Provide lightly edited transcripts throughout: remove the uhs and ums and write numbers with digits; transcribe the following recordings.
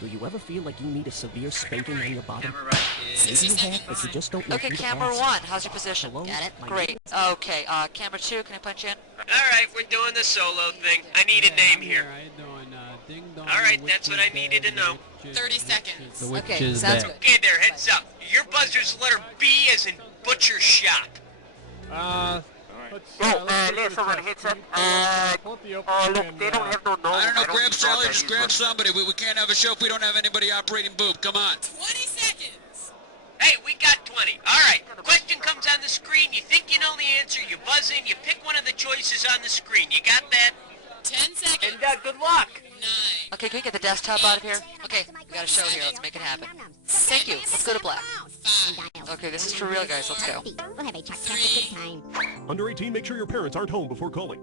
Do you ever feel like you need a severe spanking on your bottom? Maybe you have, but you just don't know Okay, who to camera ask. 1, how's your position? Hello? Got it? My Great. Okay, camera 2, can I punch in? Alright, we're doing the solo thing. I need a name here. Alright, that's what I needed to know. 30 seconds. Okay, sounds good. Okay there, heads up. Your buzzer's letter B as in butcher shop. Look, they don't have no nose. I don't know, grab Sally, just grab somebody. We can't have a show if we don't have anybody operating boob. Come on. 20 seconds. Hey, we got 20. Alright, question comes on the screen. You think you know the answer, you buzz in, you pick one of the choices on the screen. You got that? 10 seconds. And good luck. 9. Okay, can we get the desktop out of here? Okay, we got a show here, let's make it happen. Thank you, let's go to black. 5. Okay, this is for real, guys, let's go. We'll have a fantastic time. Under 18, make sure your parents aren't home before calling.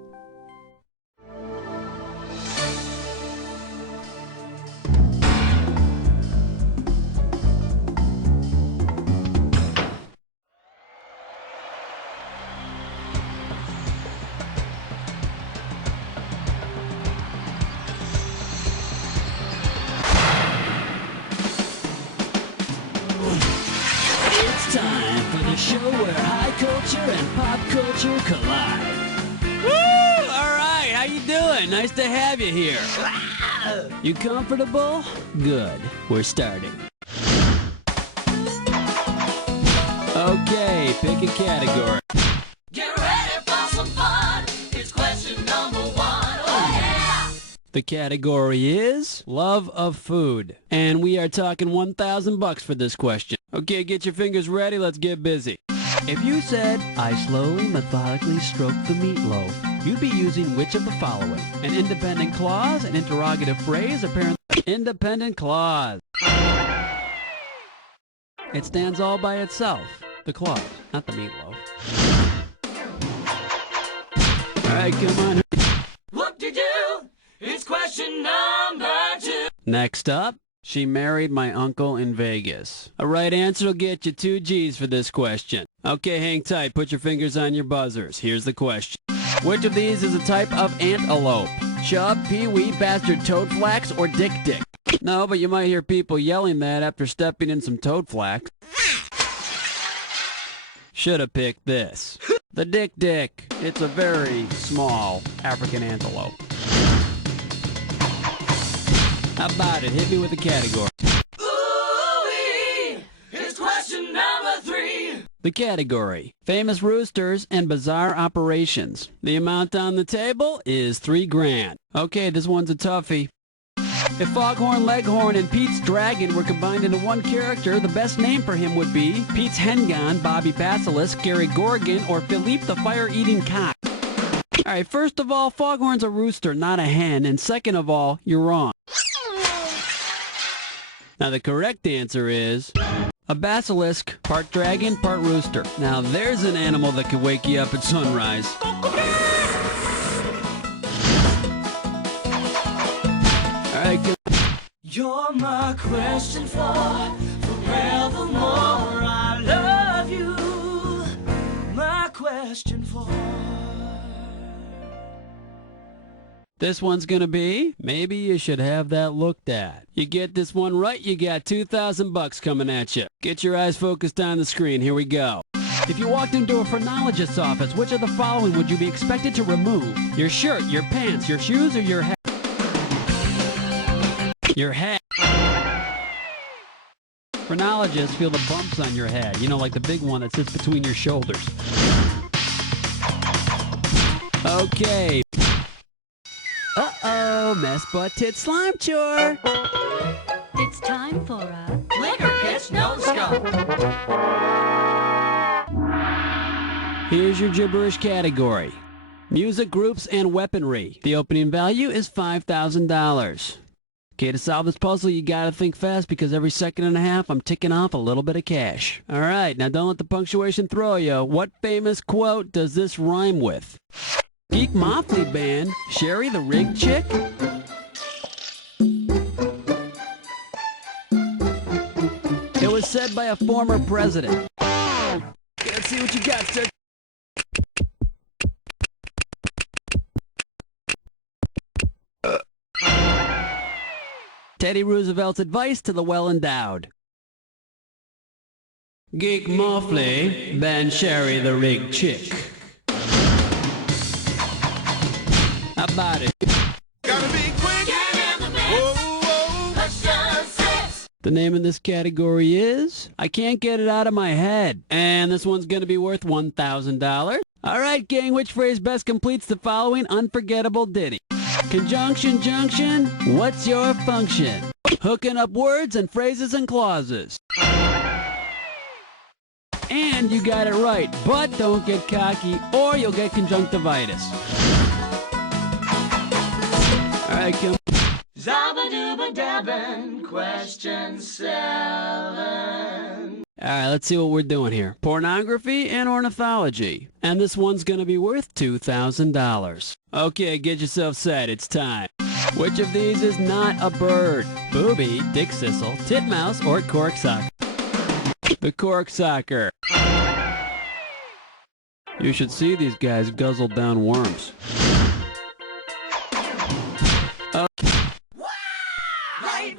It's time for the show where high culture and pop culture collide. Woo! All right, how you doing? Nice to have you here. You comfortable? Good. We're starting. Okay, pick a category. Get ready for some fun. It's question number 1. Oh yeah! The category is love of food. And we are talking $1,000 for this question. Okay, get your fingers ready. Let's get busy. If you said, I slowly, methodically stroke the meatloaf, you'd be using which of the following? An independent clause, an interrogative phrase, apparently independent clause. It stands all by itself. The clause, not the meatloaf. All right, come on. Whoop-de-doo. It's question number 2. Next up, she married my uncle in Vegas. A right answer will get you 2 G's for this question. Okay, hang tight. Put your fingers on your buzzers. Here's the question. Which of these is a type of antelope? Chub, peewee, bastard toadflax, or dick-dick? No, but you might hear people yelling that after stepping in some toadflax. Should have picked this. The dick-dick. It's a very small African antelope. How about it? Hit me with the category. Ooh-wee. It's question number 3. The category, famous roosters and bizarre operations. The amount on the table is $3 grand. Okay, this one's a toughie. If Foghorn Leghorn and Pete's Dragon were combined into one character, the best name for him would be Pete's Hengon, Bobby Basilisk, Gary Gorgon, or Philippe the Fire-Eating Cock. Alright, first of all, Foghorn's a rooster, not a hen, and second of all, you're wrong. Now the correct answer is a basilisk, part dragon, part rooster. Now there's an animal that can wake you up at sunrise. Alright, You're my question for forevermore. I love you. My question for. this one's gonna be, maybe you should have that looked at. You get this one right, you got $2,000 coming at you. Get your eyes focused on the screen, here we go. If you walked into a phrenologist's office, which of the following would you be expected to remove? Your shirt, your pants, your shoes, or your hat? Your hat. Phrenologists feel the bumps on your head, you know, like the big one that sits between your shoulders. Okay. Uh-oh, mess butt tit slime chore. It's time for a Liquor Pitch No Scope. Here's your gibberish category. Music groups and weaponry. The opening value is $5,000. Okay, to solve this puzzle, you gotta think fast because every second and a half, I'm ticking off a little bit of cash. All right, now don't let the punctuation throw you. What famous quote does this rhyme with? Geek Motley Band, Sherry the Rig Chick? It was said by a former president. Let's see what you got, sir. Teddy Roosevelt's advice to the well-endowed. Geek Muffley, Ben Sherry the Rig Chick. How about it? Gotta be quick. Get in the mix. Whoa. Question 6. The name of this category is I Can't Get It Out of My Head. And this one's going to be worth $1,000. All right, gang, which phrase best completes the following unforgettable ditty? Conjunction, junction, what's your function? Hooking up words and phrases and clauses. And you got it right, but don't get cocky or you'll get conjunctivitis. All right, come. Zabba-dooba dabbin', question 7. All right, let's see what we're doing here. Pornography and ornithology. And this one's going to be worth $2,000. Okay, get yourself set. It's time. Which of these is not a bird? Booby, dick sissel, titmouse, or corksocker? The corksocker. You should see these guys guzzle down worms.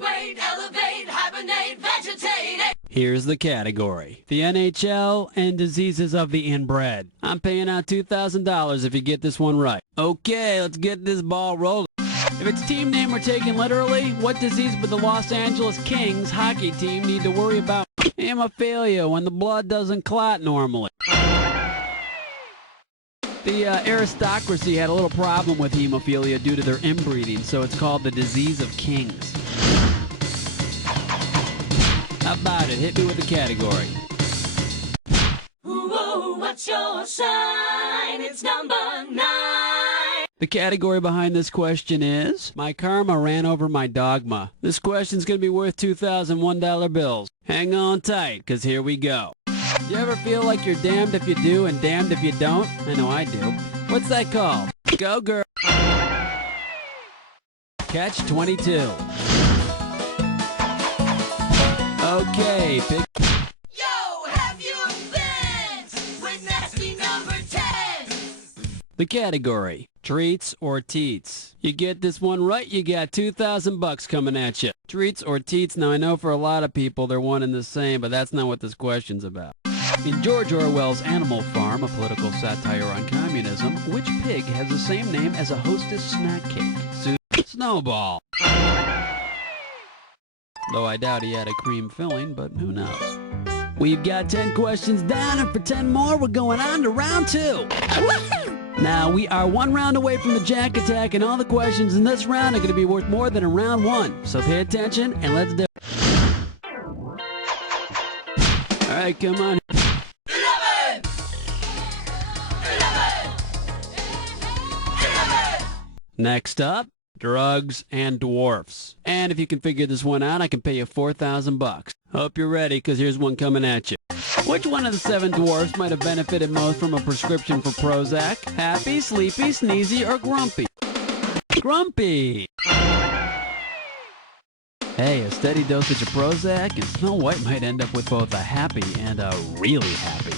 Wait, elevate, hibernate, vegetate. Here's the category. The NHL and diseases of the inbred. I'm paying out $2,000 if you get this one right. Okay, let's get this ball rolling. If it's team name we're taking literally, what disease would the Los Angeles Kings hockey team need to worry about? Hemophilia, when the blood doesn't clot normally. The aristocracy had a little problem with hemophilia due to their inbreeding, so it's called the disease of kings. How about it? Hit me with the category. Ooh, what's your sign? It's number 9. The category behind this question is, my karma ran over my dogma. This question's going to be worth $2,001 bills. Hang on tight, because here we go. You ever feel like you're damned if you do and damned if you don't? I know I do. What's that called? Go, girl. Catch 22. Okay, pick. Yo, have you been with nasty number 10? The category, treats or teats. You get this one right, you got $2,000 coming at you. Treats or teats, now I know for a lot of people they're one and the same, but that's not what this question's about. In George Orwell's Animal Farm, a political satire on communism, which pig has the same name as a Hostess snack cake? Snowball. Though I doubt he had a cream filling, but who knows. We've got 10 questions down, and for 10 more, we're going on to round 2. Now, we are 1 round away from the Jack Attack, and all the questions in this round are going to be worth more than in round 1. So pay attention, and let's do it. All right, come on. 11. Next up, drugs and dwarfs. And if you can figure this one out, I can pay you $4,000. Hope you're ready, because here's one coming at you. Which one of the 7 dwarfs might have benefited most from a prescription for Prozac? Happy, sleepy, sneezy, or grumpy? Grumpy! Hey, a steady dosage of Prozac, and Snow White might end up with both a happy and a really happy.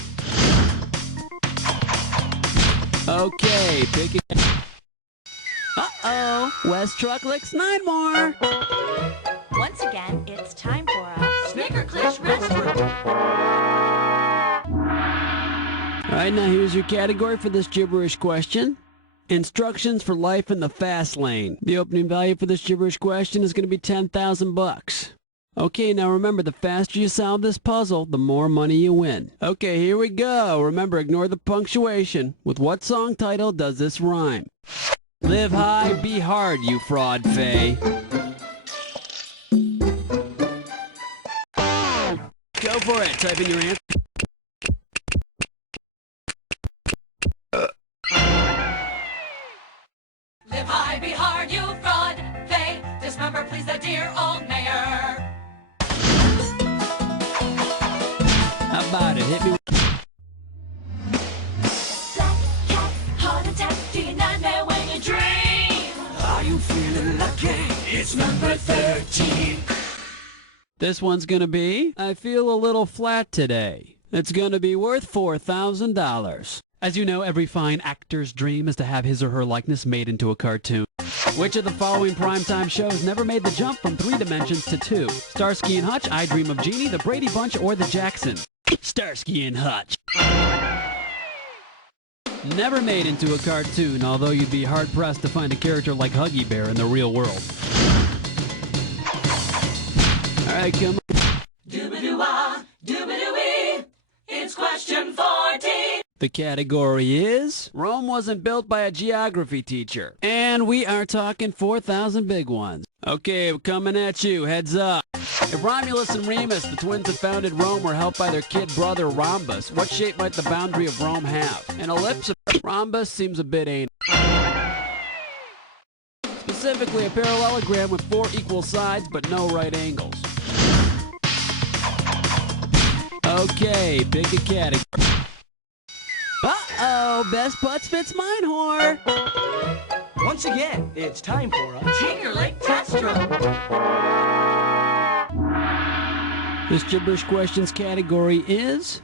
Okay, pick it. Uh-oh, West Truck licks 9 more. Once again, it's time for a Snickerclish Restaurant. All right, now here's your category for this gibberish question. Instructions for life in the fast lane. The opening value for this gibberish question is going to be $10,000. Okay, now remember, the faster you solve this puzzle, the more money you win. Okay, here we go. Remember, ignore the punctuation. With what song title does this rhyme? Live high, be hard, you fraud fae. Go for it. Type in your answer. Live high, be hard, you fraud, they dismember, please, the dear old mayor. How about it? Hit me. Black cat, heart attack, do you nightmare when you dream? Are you feeling lucky? It's number 13. This one's gonna be, I feel a little flat today. It's gonna be worth $4,000. As you know, every fine actor's dream is to have his or her likeness made into a cartoon. Which of the following primetime shows never made the jump from 3 dimensions to 2? Starsky and Hutch, I Dream of Jeannie, The Brady Bunch, or The Jacksons? Starsky and Hutch. Never made into a cartoon, although you'd be hard-pressed to find a character like Huggy Bear in the real world. Alright, come on. Doobadoo-wah, doobadoo-wee. It's question 14. The category is Rome wasn't built by a geography teacher. And we are talking 4,000 big ones. Okay, coming at you. Heads up. If Romulus and Remus, the twins that founded Rome, were helped by their kid brother Rhombus, what shape might the boundary of Rome have? An ellipse? Rhombus seems a bit anal. Specifically, a parallelogram with 4 equal sides but no right angles. Okay, pick a category. Uh-oh, best putts fits mine, whore. Once again, it's time for a Tinker Lake test run. This gibberish questions category is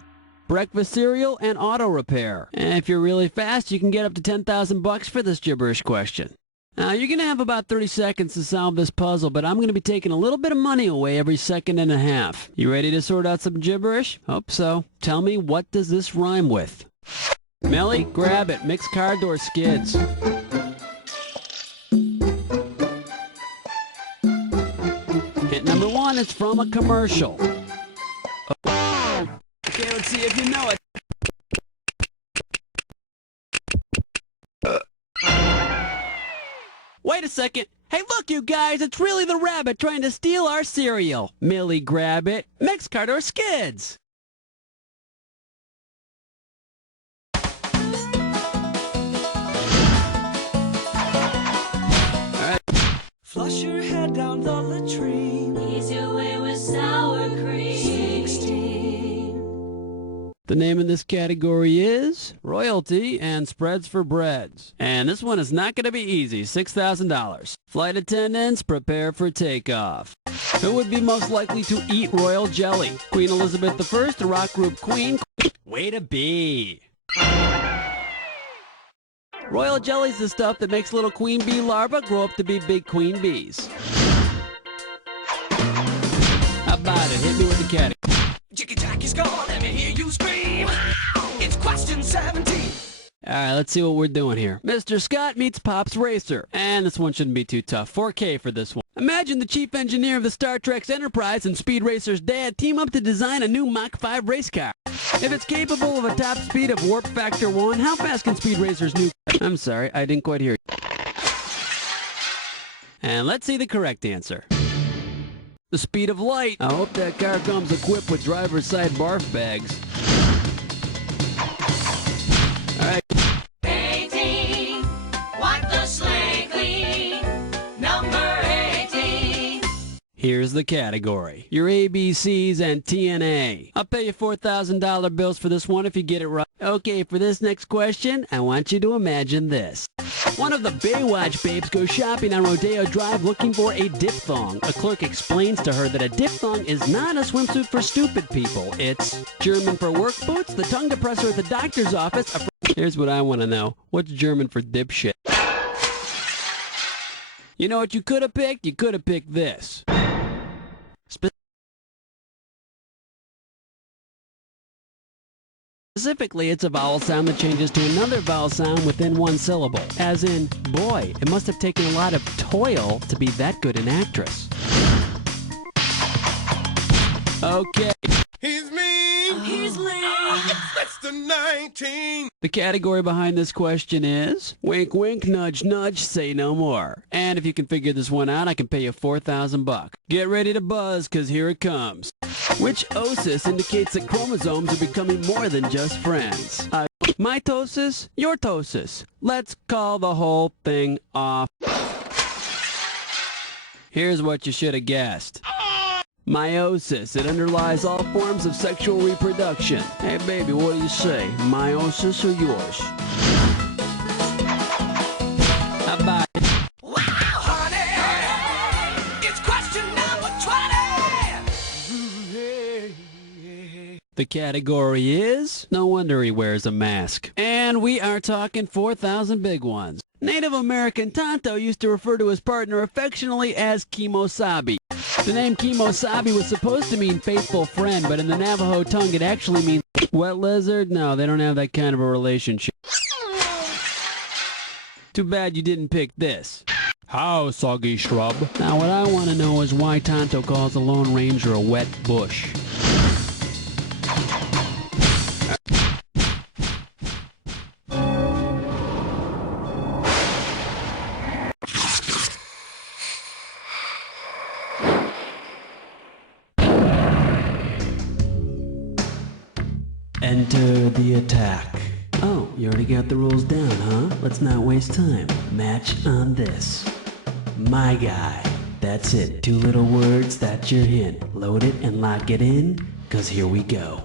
breakfast cereal and auto repair. And if you're really fast, you can get up to 10,000 bucks for this gibberish question. Now, you're going to have about 30 seconds to solve this puzzle, but I'm going to be taking a little bit of money away every second and a half. You ready to sort out some gibberish? Hope so. Tell me, what does this rhyme with? Melly, grab it. Mixed car door skids. Hint number 1 is from a commercial. Okay, let's see if you know it. Wait a second. Hey, look, you guys, it's really the rabbit trying to steal our cereal. Millie, grab it. Mixed car door skids. flush your head down the latrine. Ease your way with sour cream. 16. The name of this category is Royalty and Spreads for Breads. And this one is not going to be easy. $6,000. Flight attendants, prepare for takeoff. Who would be most likely to eat royal jelly? Queen Elizabeth I, the rock group Queen? Way to be! Royal jelly's the stuff that makes little queen bee larvae grow up to be big queen bees. How about it? Hit me with the category. Jiggy Jackie's gone, let me hear you scream. It's question 17. Alright, let's see what we're doing here. Mr. Scott meets Pop's Racer. And this one shouldn't be too tough. 4K for this one. Imagine the chief engineer of the Star Trek's Enterprise and Speed Racer's dad team up to design a new Mach 5 race car. If it's capable of a top speed of warp factor 1, how fast can Speed Racer's new... I'm sorry, I didn't quite hear you. And let's see the correct answer. The speed of light. I hope that car comes equipped with driver's side barf bags. Alright. 18. Wipe the slate clean. Number 18. Here's the category. Your ABCs and TNA. I'll pay you $4,000 bills for this one if you get it right. Okay, for this next question, I want you to imagine this. One of the Baywatch babes goes shopping on Rodeo Drive looking for a diphthong. A clerk explains to her that a diphthong is not a swimsuit for stupid people. It's German for work boots, the tongue depressor at the doctor's office. Here's what I want to know. What's German for dipshit? You know what you could have picked? You could have picked this. Specifically, it's a vowel sound that changes to another vowel sound within one syllable. As in, boy, it must have taken a lot of toil to be that good an actress. Okay. He's mean. He's lame. That's the 19. The category behind this question is wink, wink, nudge, nudge, say no more. And if you can figure this one out, I can pay you $4,000. Get ready to buzz, because here it comes. Which osis indicates that chromosomes are becoming more than just friends? Mitosis, yortosis. Let's call the whole thing off. Here's what you should have guessed. Meiosis. It underlies all forms of sexual reproduction. Hey baby, what do you say? Meiosis or yours? How about it? Wow, honey, it's question number 20. The category is no wonder he wears a mask. And we are talking 4,000 big ones. Native American Tonto used to refer to his partner affectionately as Kimosabi. The name Kimosabi was supposed to mean faithful friend, but in the Navajo tongue it actually means wet lizard. No, they don't have that kind of a relationship. Too bad you didn't pick this. How, soggy shrub? Now what I want to know is why Tonto calls the Lone Ranger a wet bush. Enter the attack. Oh, you already got the rules down, huh? Let's not waste time. Match on this. My guy. That's it. 2 little words, that's your hint. Load it and lock it in, 'cause here we go.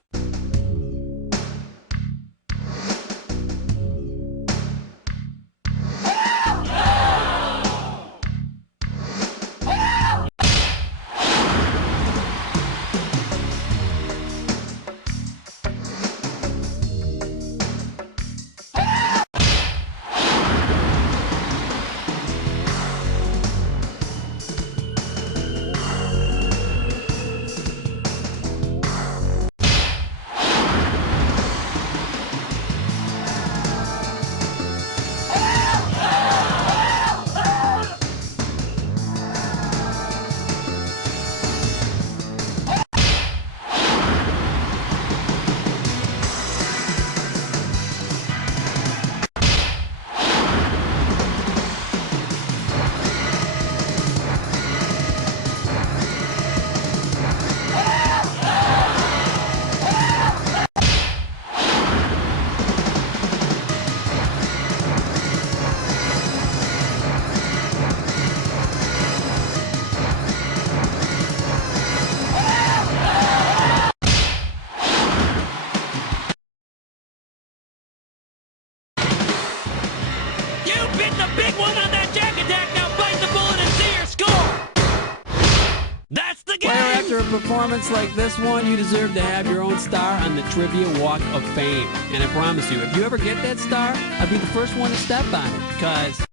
After a performance like this one, you deserve to have your own star on the Trivia Walk of Fame. And I promise you, if you ever get that star, I'll be the first one to step on it, because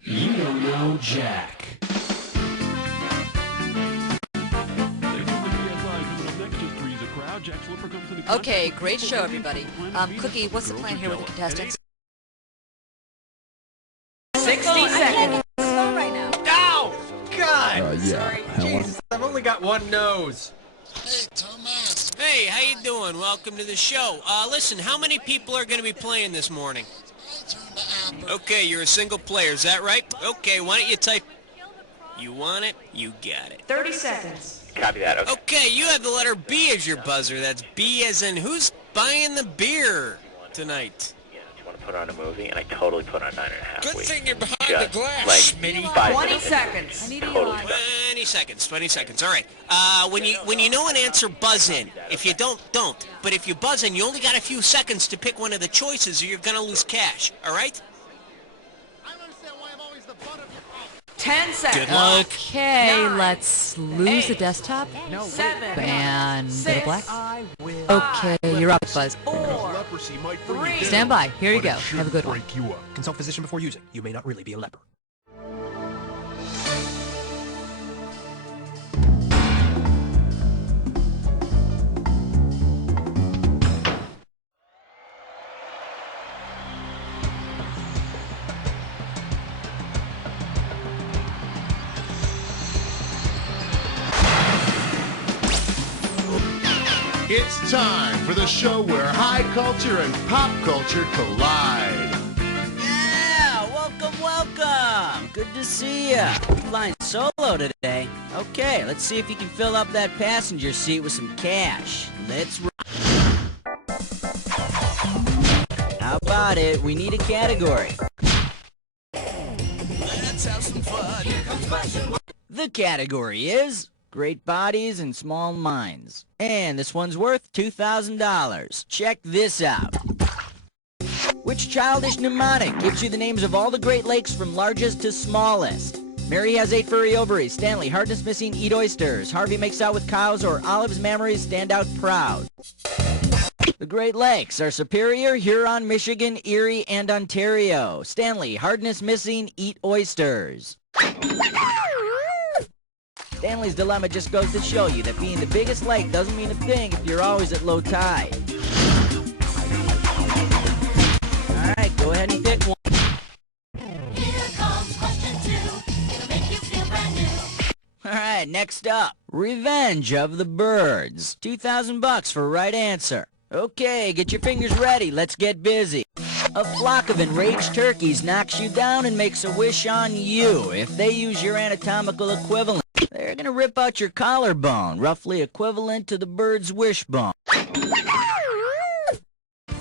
you don't know Jack. Okay, great show, everybody. Cookie, what's the plan here with the contestants? 60 seconds. Right now. Ow! God! Yeah. Jesus, I've only got one nose. Hey, Thomas. Hey, how you doing? Welcome to the show. Listen, how many people are going to be playing this morning? Okay, you're a single player, is that right? Okay, why don't you type... You want it? You got it. 30 seconds. Copy that, okay, you have the letter B as your buzzer. That's B as in who's buying the beer tonight? Put on a movie, and I totally put on 9.5 Good weeks. thing you're behind Just the glass, like Smitty. 20 seconds. Totally 20 seconds. All right. When you know an answer, buzz in. If you don't. But if you buzz in, you only got a few seconds to pick one of the choices, or you're gonna lose cash. All right? 10 seconds. Good luck. Okay, 9, let's lose the 8, desktop 7, and go to 6, black. Okay, you're up, Buzz. 4, 3. Stand by. Here you go. Have a good one. Consult physician before using. You may not really be a leper. It's time for the show where high culture and pop culture collide. Yeah, welcome. Good to see ya. You flying solo today. Okay, let's see if you can fill up that passenger seat with some cash. Let's How about it? We need a category. Let's have some fun. Here comes question. The category is great bodies and small minds. And this one's worth $2,000. Check this out. Which childish mnemonic gives you the names of all the Great Lakes from largest to smallest? Mary has 8 furry ovaries. Stanley, hardness missing, eat oysters. Harvey makes out with cows, or Olive's memories stand out proud. The Great Lakes are Superior, Huron, Michigan, Erie, and Ontario. Stanley, hardness missing, eat oysters. Stanley's dilemma just goes to show you that being the biggest lake doesn't mean a thing if you're always at low tide. Alright, go ahead and pick one. Here comes question 2. It'll make you feel brand new. Alright, next up. Revenge of the Birds. $2,000 for right answer. Okay, get your fingers ready. Let's get busy. A flock of enraged turkeys knocks you down and makes a wish on you. If they use your anatomical equivalent, they're gonna rip out your collarbone, roughly equivalent to the bird's wishbone.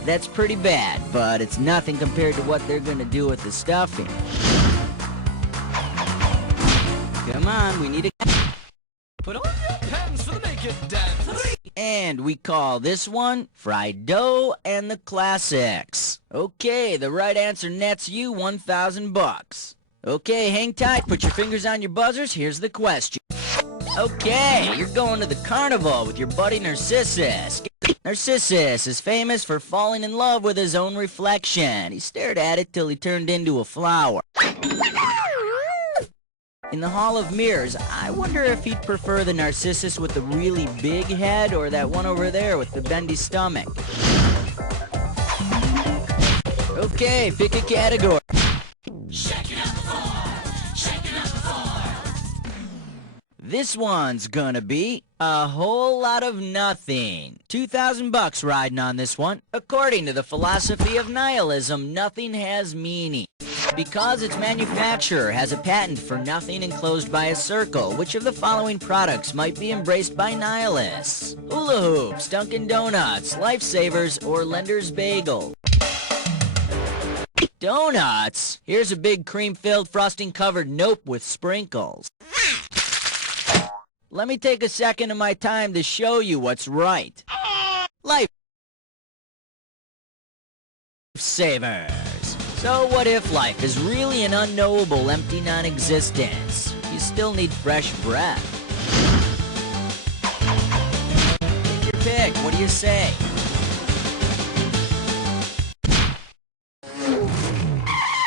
That's pretty bad, but it's nothing compared to what they're gonna do with the stuffing. Come on, we need a... Put on your pants for the naked dance. And we call this one Fried Dough and the Classics. Okay, the right answer nets you $1,000. Okay, hang tight, put your fingers on your buzzers, here's the question. Okay, you're going to the carnival with your buddy Narcissus. Narcissus is famous for falling in love with his own reflection. He stared at it till he turned into a flower. In the Hall of Mirrors, I wonder if he'd prefer the Narcissus with the really big head or that one over there with the bendy stomach. Okay, pick a category. This one's gonna be a whole lot of nothing. $2,000 riding on this one. According to the philosophy of nihilism, nothing has meaning. Because its manufacturer has a patent for nothing enclosed by a circle, which of the following products might be embraced by nihilists? Hula hoops, Dunkin' Donuts, Lifesavers, or Lender's Bagel? Donuts? Here's a big cream-filled, frosting-covered nope with sprinkles. Let me take a second of my time to show you what's right. Lifesavers. So what if life is really an unknowable, empty non-existence? You still need fresh breath. Take your pick. What do you say?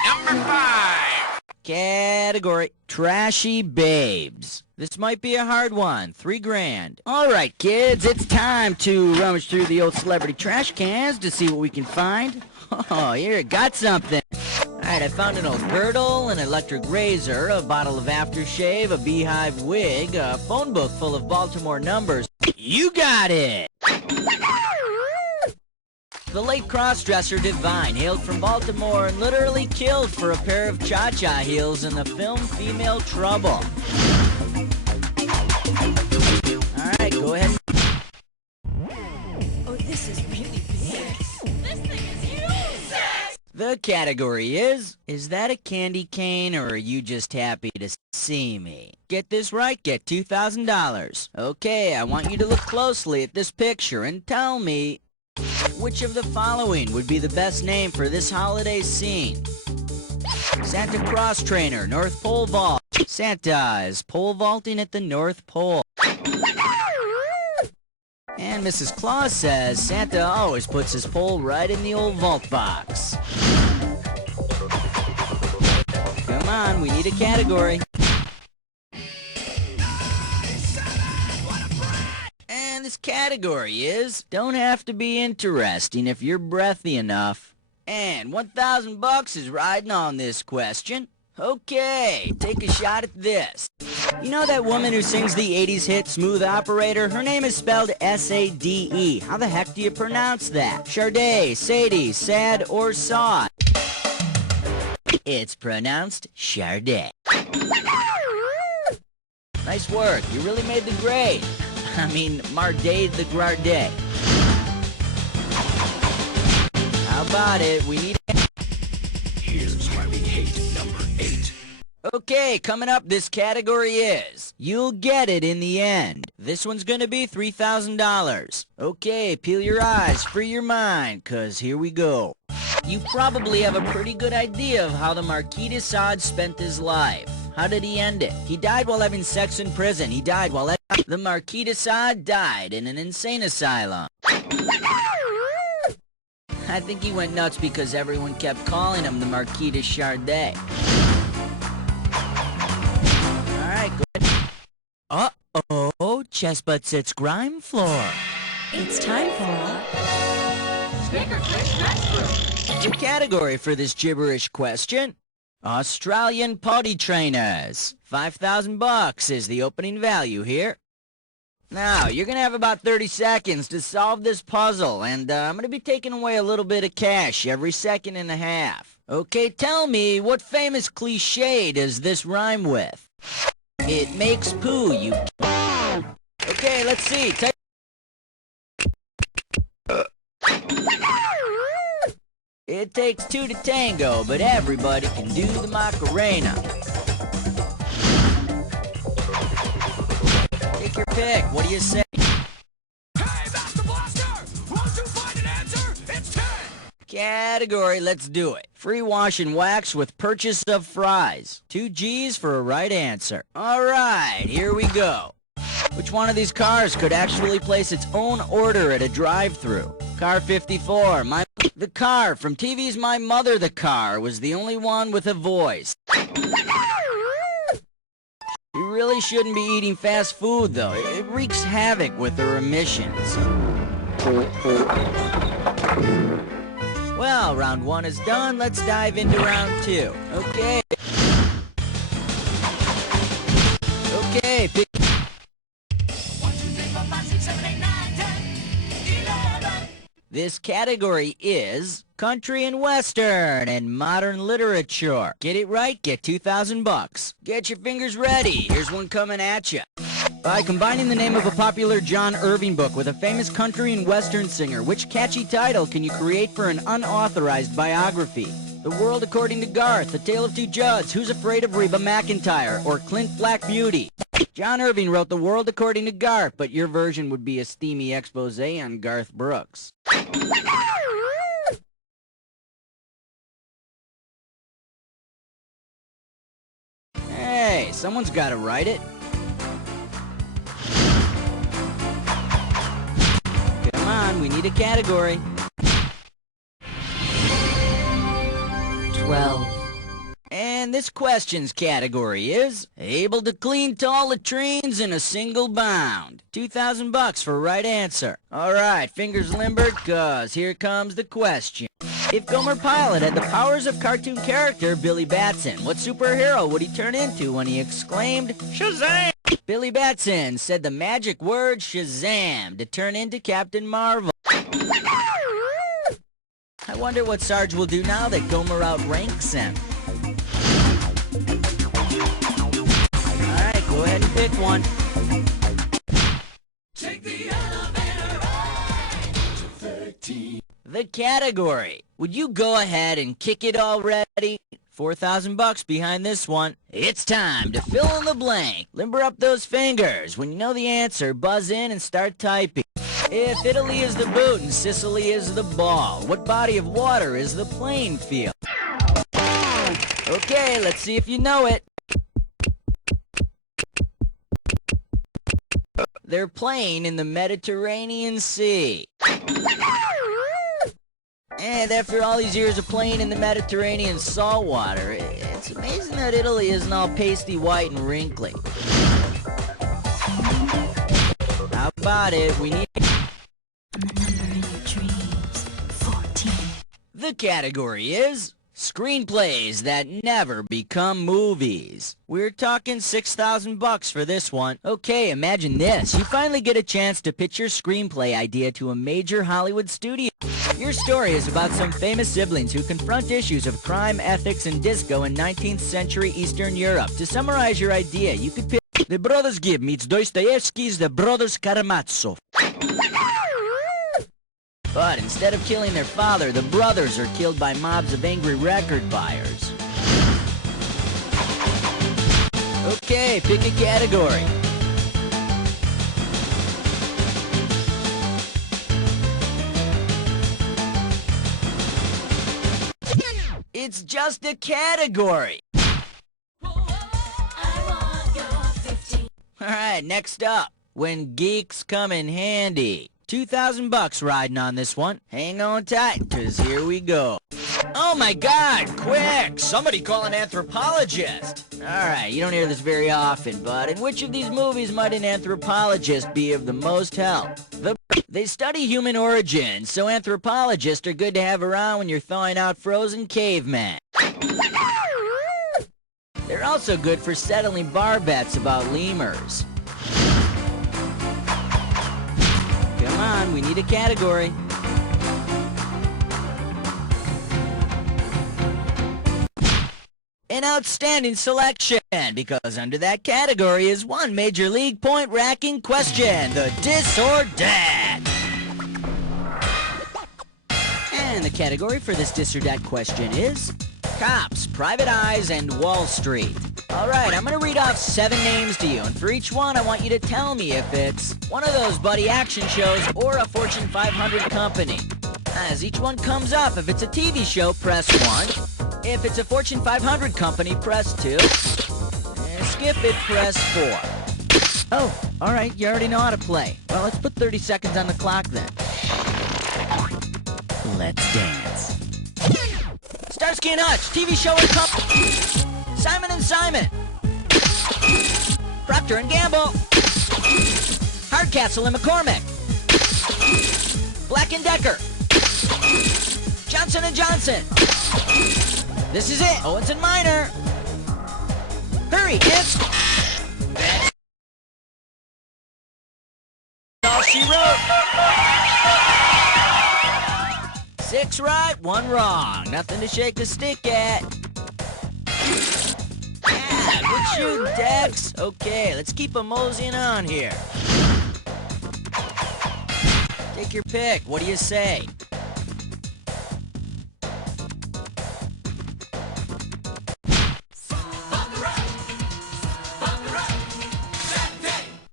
Number 5. Category, Trashy Babes. This might be a hard one. $3,000. Alright, kids, it's time to rummage through the old celebrity trash cans to see what we can find. Oh, here, got something. Alright, I found an old girdle, an electric razor, a bottle of aftershave, a beehive wig, a phone book full of Baltimore numbers. You got it! The late crossdresser Divine hailed from Baltimore and literally killed for a pair of cha-cha heels in the film Female Trouble. Alright, go ahead. Oh, this is really big. This thing is huge. The category is that a candy cane or are you just happy to see me? Get this right, get $2,000. Okay, I want you to look closely at this picture and tell me which of the following would be the best name for this holiday scene? Santa Claus Trainer, North Pole Vault. Santa is pole vaulting at the North Pole. And Mrs. Claus says Santa always puts his pole right in the old vault box. Come on, we need a category. And this category is don't have to be interesting if you're breathy enough. And $1,000 is riding on this question. Okay, take a shot at this. You know that woman who sings the 80s hit Smooth Operator? Her name is spelled S-A-D-E. How the heck do you pronounce that? Sade, Sadie, Sad, or Saw? It's pronounced Sade. Nice work. You really made the grade. I mean, Marday the Grarday. How about it? We need... Here's why we hate number 8. Okay, coming up, this category is you'll get it in the end. This one's gonna be $3,000. Okay, peel your eyes, free your mind, cause here we go. You probably have a pretty good idea of how the Marquis de Sade spent his life. How did he end it? He died while having sex in prison. He died while... The Marquis de Sade died in an insane asylum. I think he went nuts because everyone kept calling him the Marquis de Chardonnay. Alright, go ahead. Uh-oh, Chess Butt Sits Grime Floor. It's time for Sticker Click Rescue. The category for this gibberish question: Australian potty trainers. $5,000 is the opening value here. Now, you're going to have about 30 seconds to solve this puzzle, and I'm going to be taking away a little bit of cash every second and a half. Okay, tell me, what famous cliche does this rhyme with? It makes poo, you... Okay, let's see. It takes two to tango, but everybody can do the Macarena. Take your pick. What do you say? Hey, Master Blaster! Won't you find an answer? It's 10! Category, let's do it. Free wash and wax with purchase of fries. 2 G's for a right answer. Alright, here we go. Which one of these cars could actually place its own order at a drive-thru? Car 54, the car from TV's My Mother the Car was the only one with a voice. You really shouldn't be eating fast food, though. It wreaks havoc with their emissions. Well, round 1 is done. Let's dive into round 2. Okay. Okay, pick... 1, 2, 3, 4, 5, 6, 7, 8, 9, 10, 11. This category is country and western and modern literature. Get it right, get $2,000. Get your fingers ready. Here's one coming at you. By combining the name of a popular John Irving book with a famous country and western singer, which catchy title can you create for an unauthorized biography? The World According to Garth, A Tale of Two Judds, Who's Afraid of Reba McEntire, or Clint Black Beauty? John Irving wrote The World According to Garth, but your version would be a steamy expose on Garth Brooks. Hey, someone's got to write it. Come on, we need a category. 12. And this question's category is able to clean tall latrines in a single bound. $2,000 for right answer. Alright, fingers limbered, cause here comes the question. If Gomer Pyle had the powers of cartoon character Billy Batson, what superhero would he turn into when he exclaimed, Shazam! Billy Batson said the magic word Shazam to turn into Captain Marvel. I wonder what Sarge will do now that Gomer outranks him. Alright, go ahead and pick one. Take the elevator ride to 13. The category. Would you go ahead and kick it already? $4,000 behind this one. It's time to fill in the blank. Limber up those fingers. When you know the answer, buzz in and start typing. If Italy is the boot and Sicily is the ball, what body of water is the playing field? Okay, let's see if you know it. They're playing in the Mediterranean Sea. And after all these years of playing in the Mediterranean saltwater, it's amazing that Italy isn't all pasty white and wrinkly. How about it? We need... And the number in your dreams, 14. The category is screenplays that never become movies. We're talking $6,000 for this one. Okay, imagine this. You finally get a chance to pitch your screenplay idea to a major Hollywood studio. Your story is about some famous siblings who confront issues of crime, ethics, and disco in 19th century Eastern Europe. To summarize your idea, you could pitch The Brothers Gibb meets Dostoevsky's The Brothers Karamazov. But instead of killing their father, the brothers are killed by mobs of angry record buyers. Okay, pick a category. It's just a category. Alright, next up. When geeks come in handy. $2,000 riding on this one. Hang on tight, 'cause here we go. Oh my God, quick! Somebody call an anthropologist! Alright, you don't hear this very often, but in which of these movies might an anthropologist be of the most help? They study human origins, so anthropologists are good to have around when you're thawing out frozen cavemen. They're also good for settling bar bets about lemurs. Come on, we need a category. An outstanding selection, because under that category is one major league point-racking question, the dis or dat. And the category for this dis or dat question is cops, private eyes, and Wall Street. Alright, I'm gonna read off 7 names to you, and for each one I want you to tell me if it's one of those buddy action shows or a Fortune 500 company. As each one comes up, if it's a TV show, press 1. If it's a Fortune 500 company, press 2. And skip it, press 4. Oh, alright, you already know how to play. Well, let's put 30 seconds on the clock then. Let's dance. Starsky and Hutch, TV show or company. Simon and Simon. Procter and Gamble. Hardcastle and McCormick. Black and Decker. Johnson and Johnson. This is it. Owens and Minor. Hurry, it's all she wrote. 6 right, 1 wrong. Nothing to shake a stick at. Yeah, good shooting, Tex. Okay, let's keep a moseying on here. Take your pick. What do you say?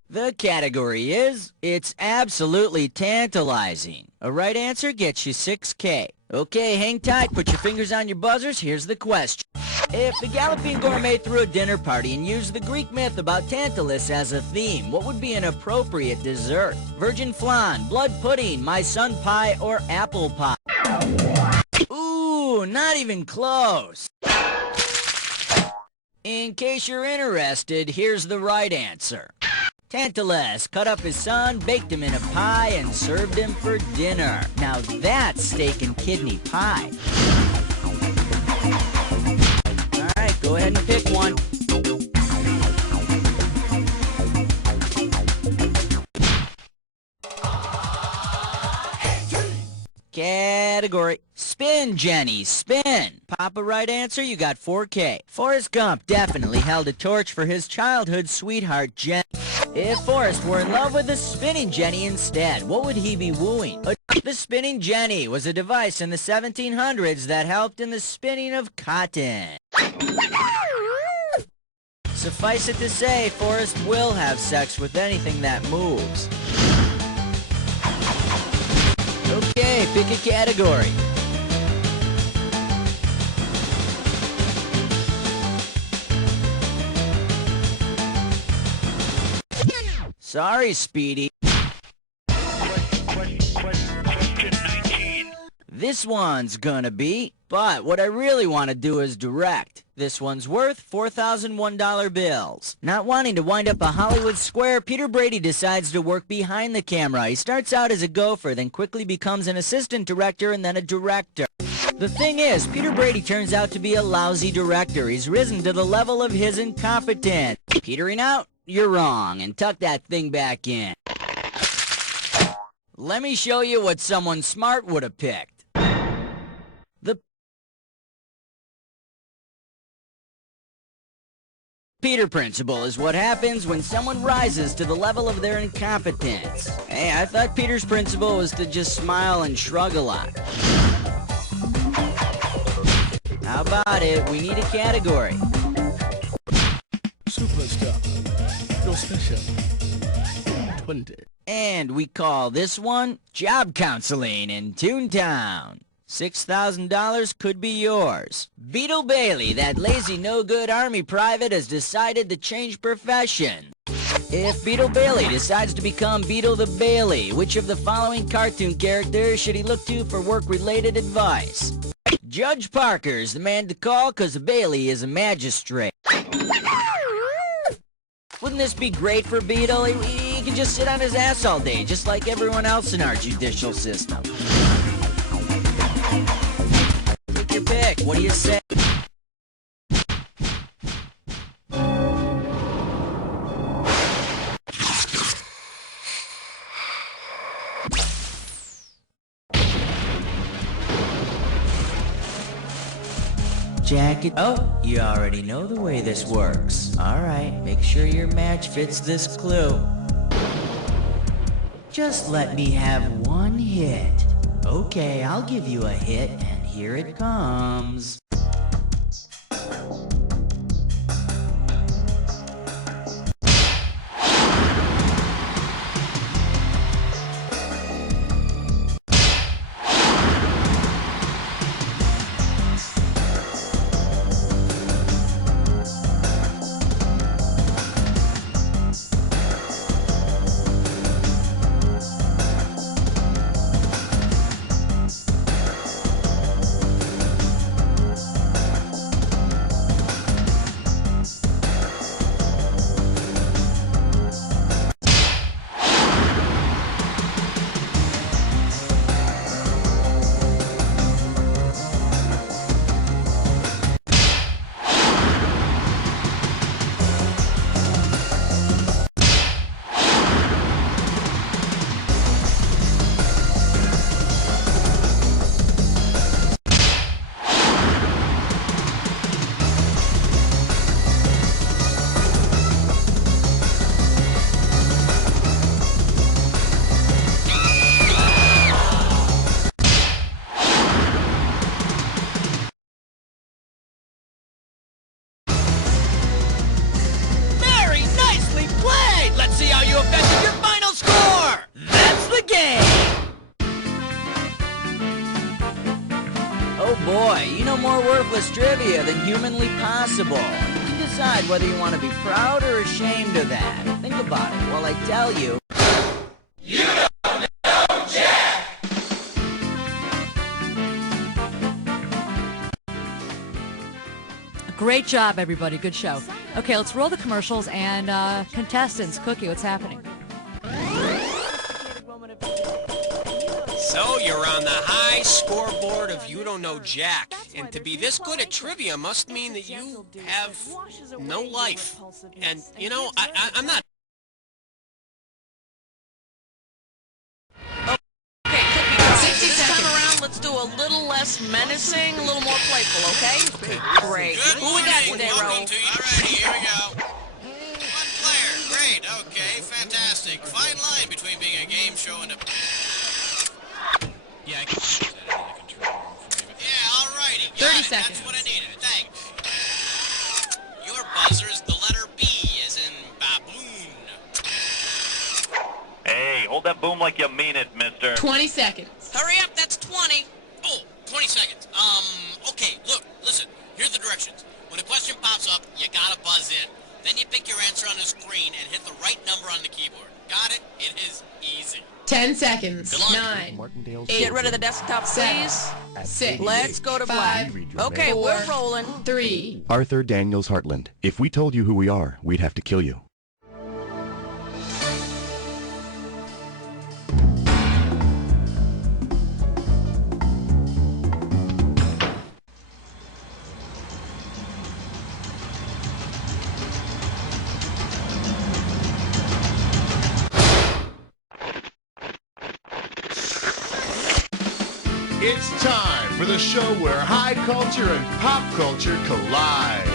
The category is, it's absolutely tantalizing. A right answer gets you $6K. Okay, hang tight, put your fingers on your buzzers, here's the question. If the Galloping Gourmet threw a dinner party and used the Greek myth about Tantalus as a theme, what would be an appropriate dessert? Virgin flan, blood pudding, my son pie, or apple pie? Ooh, not even close. In case you're interested, here's the right answer. Tantalus cut up his son, baked him in a pie, and served him for dinner. Now that's steak and kidney pie. Alright, go ahead and pick one. Category. Spin, Jenny, spin. Pop a right answer, you got 4K. Forrest Gump definitely held a torch for his childhood sweetheart, Jenny. If Forrest were in love with the spinning Jenny instead, what would he be wooing? The spinning Jenny was a device in the 1700s that helped in the spinning of cotton. Suffice it to say, Forrest will have sex with anything that moves. Okay, pick a category. Sorry, Speedy. Question 19. This one's gonna be, but what I really want to do is direct. This one's worth $4,001 bills. Not wanting to wind up a Hollywood square, Peter Brady decides to work behind the camera. He starts out as a gopher, then quickly becomes an assistant director and then a director. The thing is, Peter Brady turns out to be a lousy director. He's risen to the level of his incompetence. Petering out? You're wrong, and tuck that thing back in. Let me show you what someone smart would have picked. The Peter principle is what happens when someone rises to the level of their incompetence. Hey, I thought Peter's principle was to just smile and shrug a lot. How about it? We need a category. Superstar. Your special. 20. And we call this one Job Counseling in Toontown. $6,000 could be yours. Beetle Bailey, that lazy no-good army private, has decided to change profession. If Beetle Bailey decides to become Beetle the Bailey, which of the following cartoon characters should he look to for work-related advice? Judge Parker's the man to call because Bailey is a magistrate. Wouldn't this be great for Beetle? He can just sit on his ass all day, just like everyone else in our judicial system. Take your pick. What do you say? Jacket. Oh, you already know the way this works. Alright, make sure your match fits this clue. Just let me have one hit. Okay, I'll give you a hit, and here it comes. Let's see how you affected your final score! That's the game! Oh boy, you know more worthless trivia than humanly possible. You can decide whether you want to be proud or ashamed of that. Think about it while I tell you. You don't know Jack! Great job, everybody. Good show. Okay, let's roll the commercials and contestants. Cookie, what's happening? So you're on the high scoreboard of You Don't Know Jack. And to be this good at trivia must mean that you have no life. And, you know, I'm not... This time around, let's do a little less menacing, a little more playful, okay? Great. Who we got today, Ro? Alrighty, here we go. One player. Great. Okay, fantastic. Fine line between being a game show and a... Yeah, I can use that in the control room for you. Yeah, alrighty. 30 seconds. That's what I needed. Thanks. Your buzzer is the letter B, as in baboon. Hey, hold that boom like you mean it, mister. 20 seconds. Hurry up, that's 20. Oh, 20 seconds. Okay, look, listen. Here's the directions. When a question pops up, you gotta buzz in. Then you pick your answer on the screen and hit the right number on the keyboard. Got it? It is easy. 10 seconds. Good luck. 9. 8. Get rid of the desktop, please. 6. Let's go to black. 5. Okay, 4, we're rolling. 3. Arthur Daniels Hartland. If we told you who we are, we'd have to kill you. It's time for the show where high culture and pop culture collide.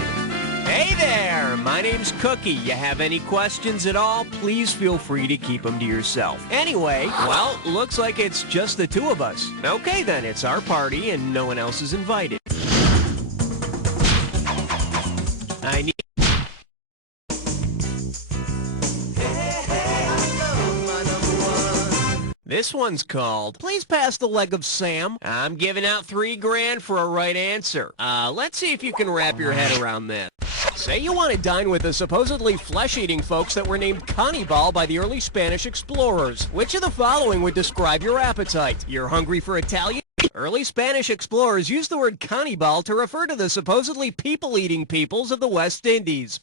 Hey there, my name's Cookie. You have any questions at all, please feel free to keep them to yourself. Anyway, well, looks like it's just the two of us. Okay then, it's our party and no one else is invited. I need... This one's called, Please Pass the Leg of Sam. I'm giving out $3 grand for a right answer. Let's see if you can wrap your head around this. Say you want to dine with the supposedly flesh-eating folks that were named cannibal by the early Spanish explorers. Which of the following would describe your appetite? You're hungry for Italian? Early Spanish explorers used the word cannibal to refer to the supposedly people-eating peoples of the West Indies.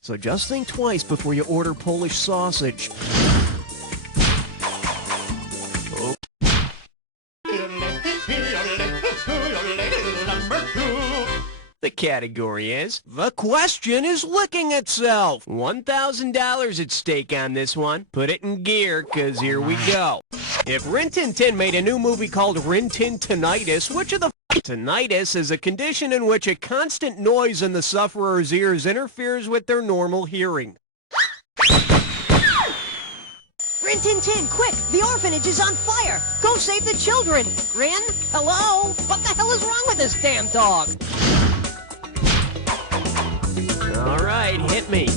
So just think twice before you order Polish sausage. The category is, the question is licking itself. $1,000 at stake on this one. Put it in gear, cause here we go. If Rin Tin Tin made a new movie called Rin Tin Tinnitus, which of the tinnitus is a condition in which a constant noise in the sufferer's ears interferes with their normal hearing. Rin Tin Tin, quick! The orphanage is on fire! Go save the children! Rin? Hello? What the hell is wrong with this damn dog? All right, hit me.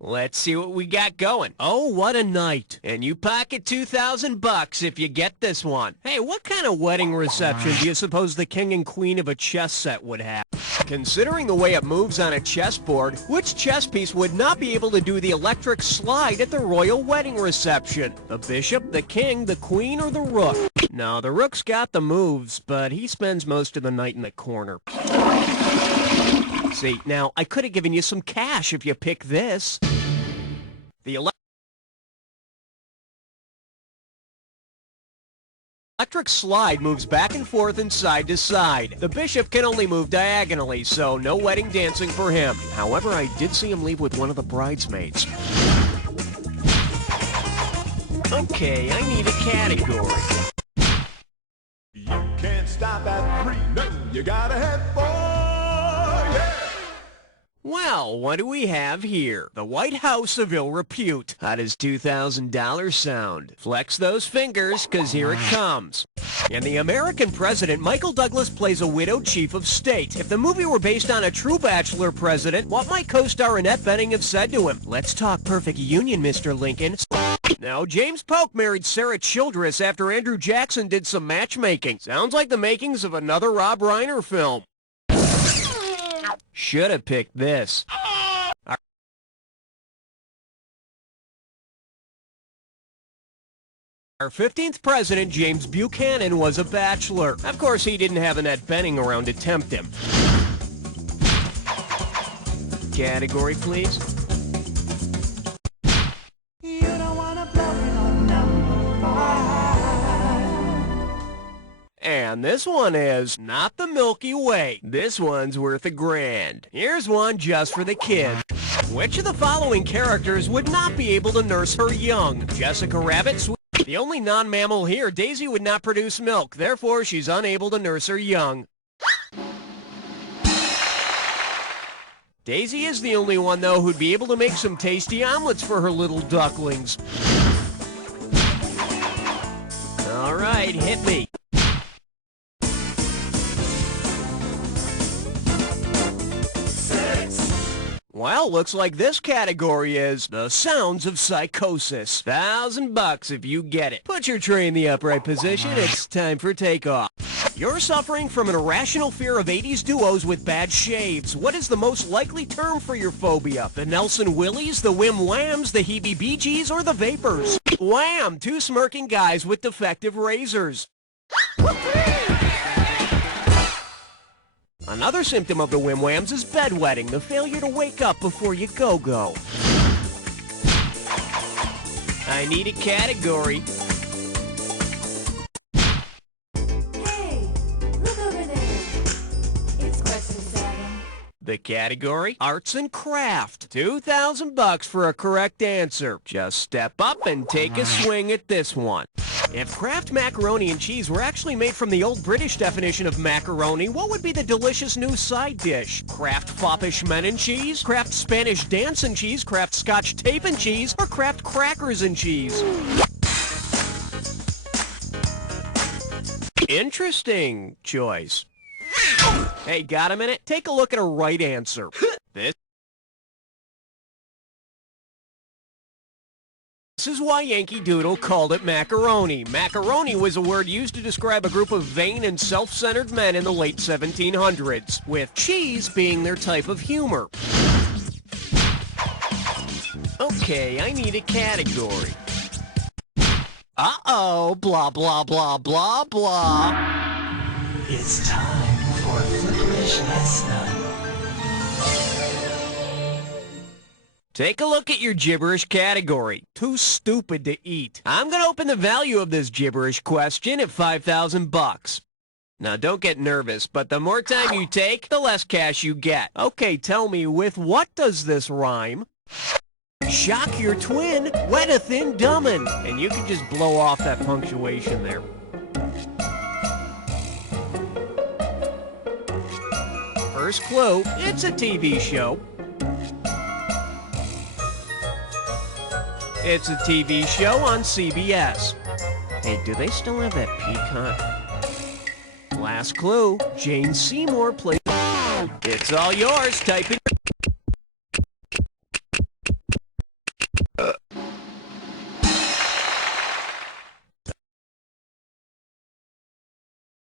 Let's see what we got going. Oh, what a night. And you pocket $2,000 if you get this one. Hey, what kind of wedding reception do you suppose the king and queen of a chess set would have? Considering the way it moves on a chessboard, which chess piece would not be able to do the electric slide at the royal wedding reception? The bishop, the king, the queen, or the rook? No, the rook's got the moves, but he spends most of the night in the corner. See, now, I could have given you some cash if you pick this. The electric slide moves back and forth and side to side. The bishop can only move diagonally, so no wedding dancing for him. However, I did see him leave with one of the bridesmaids. Okay, I need a category. You can't stop at 3, no, you gotta head for, yeah! Well, what do we have here? The White House of ill repute. How does $2,000 sound? Flex those fingers, cause here it comes. And the American president, Michael Douglas, plays a widowed chief of state. If the movie were based on a true bachelor president, what might co-star Annette Bening have said to him? Let's talk perfect union, Mr. Lincoln. Now, James Polk married Sarah Childress after Andrew Jackson did some matchmaking. Sounds like the makings of another Rob Reiner film. Should have picked this. Our 15th president, James Buchanan, was a bachelor. Of course, he didn't have Annette Bening around to tempt him. Category, please. You don't wanna blow it on number 5. And this one is not the Milky Way. This one's worth $1,000. Here's one just for the kids. Which of the following characters would not be able to nurse her young? Jessica Rabbit, the only non-mammal here, Daisy would not produce milk. Therefore, she's unable to nurse her young. Daisy is the only one, though, who'd be able to make some tasty omelets for her little ducklings. All right, hit me. Well, looks like this category is the sounds of psychosis. $1,000 if you get it. Put your tray in the upright position. It's time for takeoff. You're suffering from an irrational fear of 80s duos with bad shaves. What is the most likely term for your phobia? The Nelson Willies, the Wim Whams, the Heebie-Bee-Gees, or the Vapors? Wham! 2 smirking guys with defective razors. Another symptom of the Wim Whams is bedwetting, the failure to wake up before you go-go. I need a category. Hey, look over there. It's question 7. The category, arts and craft. $2,000 for a correct answer. Just step up and take a swing at this one. If Kraft macaroni and cheese were actually made from the old British definition of macaroni, what would be the delicious new side dish? Kraft foppish men and cheese? Kraft Spanish dance and cheese? Kraft Scotch tape and cheese? Or Kraft crackers and cheese? Interesting choice. Hey, got a minute? Take a look at a right answer. This This is why Yankee Doodle called it macaroni. Macaroni was a word used to describe a group of vain and self-centered men in the late 1700s, with cheese being their type of humor. Okay, I need a category. Uh-oh, blah, blah, blah, blah, blah. It's time for Flickerish Lesson. Take a look at your gibberish category. Too stupid to eat. I'm going to open the value of this gibberish question at 5,000 bucks. Now, don't get nervous, but the more time you take, the less cash you get. Okay, tell me, with what does this rhyme? Shock your twin, wetteth in dummin'. And you can just blow off that punctuation there. First clue, it's a TV show. It's a TV show on CBS. Hey, do they still have that Peacock? Last clue, Jane Seymour plays... It's all yours, type in...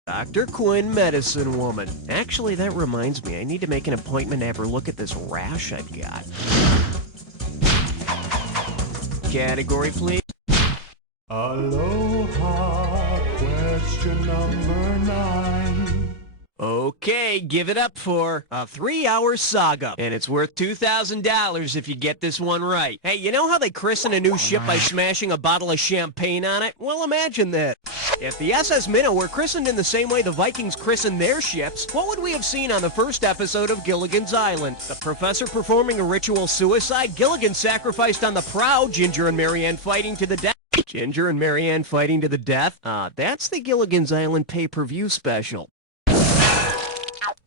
Dr. Quinn, Medicine Woman. Actually, that reminds me, I need to make an appointment to have her look at this rash I've got. Category, please. Aloha, question number 9. Okay, give it up for a 3-hour saga. And it's worth $2,000 if you get this one right. Hey, you know how they christen a new ship by smashing a bottle of champagne on it? Well, imagine that. If the SS Minnow were christened in the same way the Vikings christened their ships, what would we have seen on the first episode of Gilligan's Island? The professor performing a ritual suicide, Gilligan sacrificed on the prow, Ginger and Marianne fighting to the death. Ginger and Marianne fighting to the death? That's the Gilligan's Island pay-per-view special.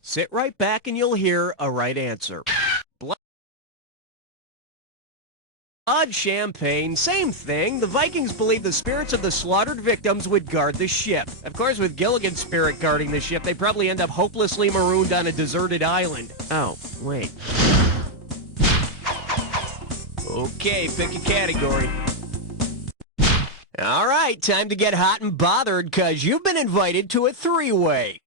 Sit right back and you'll hear a right answer. Blood, champagne, same thing. The Vikings believed the spirits of the slaughtered victims would guard the ship. Of course, with Gilligan's spirit guarding the ship, they probably end up hopelessly marooned on a deserted island. Oh, wait. Okay, pick a category. All right, time to get hot and bothered, because you've been invited to a three-way.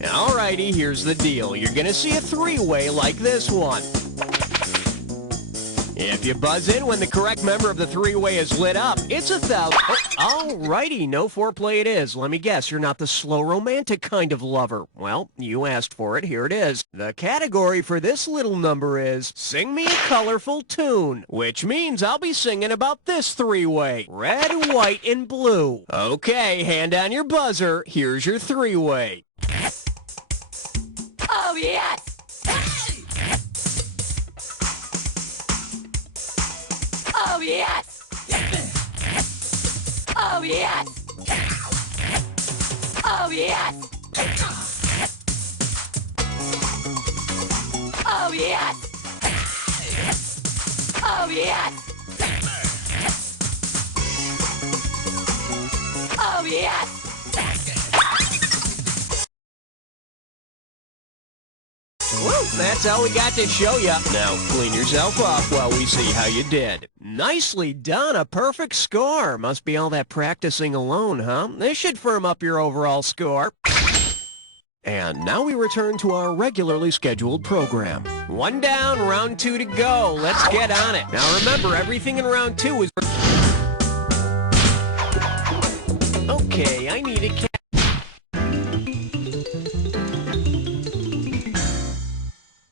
Alrighty, here's the deal. You're gonna see a three-way like this one. If you buzz in when the correct member of the three-way is lit up, it's 1,000. Alrighty, no foreplay it is. Let me guess, you're not the slow romantic kind of lover. Well, you asked for it, here it is. The category for this little number is Sing Me a Colorful Tune, which means I'll be singing about this three-way. Red, white, and blue. Okay, hand on your buzzer. Here's your three-way. Oh, yes! Oh, yes! Oh, yes! Oh, yes! Oh, yes! Oh, yes! Oh, yes! Woo, that's all we got to show you. Now, clean yourself up while we see how you did. Nicely done, a perfect score. Must be all that practicing alone, huh? This should firm up your overall score. And now we return to our regularly scheduled program. One down, round 2 to go. Let's get on it. Now remember, everything in round 2 is... Okay, I need a cat.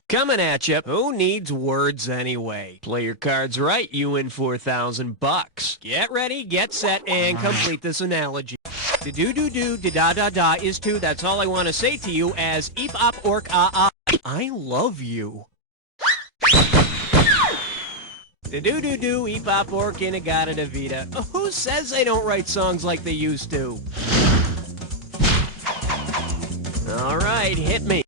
Coming at you. Who needs words anyway? Play your cards right, you win 4,000 bucks. Get ready, get set, and complete this analogy. Do-do-do-do, da-da-da-da is to, that's all I want to say to you as eep-op-ork-ah-ah. I love you. Do-do-do-do, eep-op-ork-in-a-gada-da-vida. Who says they don't write songs like they used to? All right, hit me.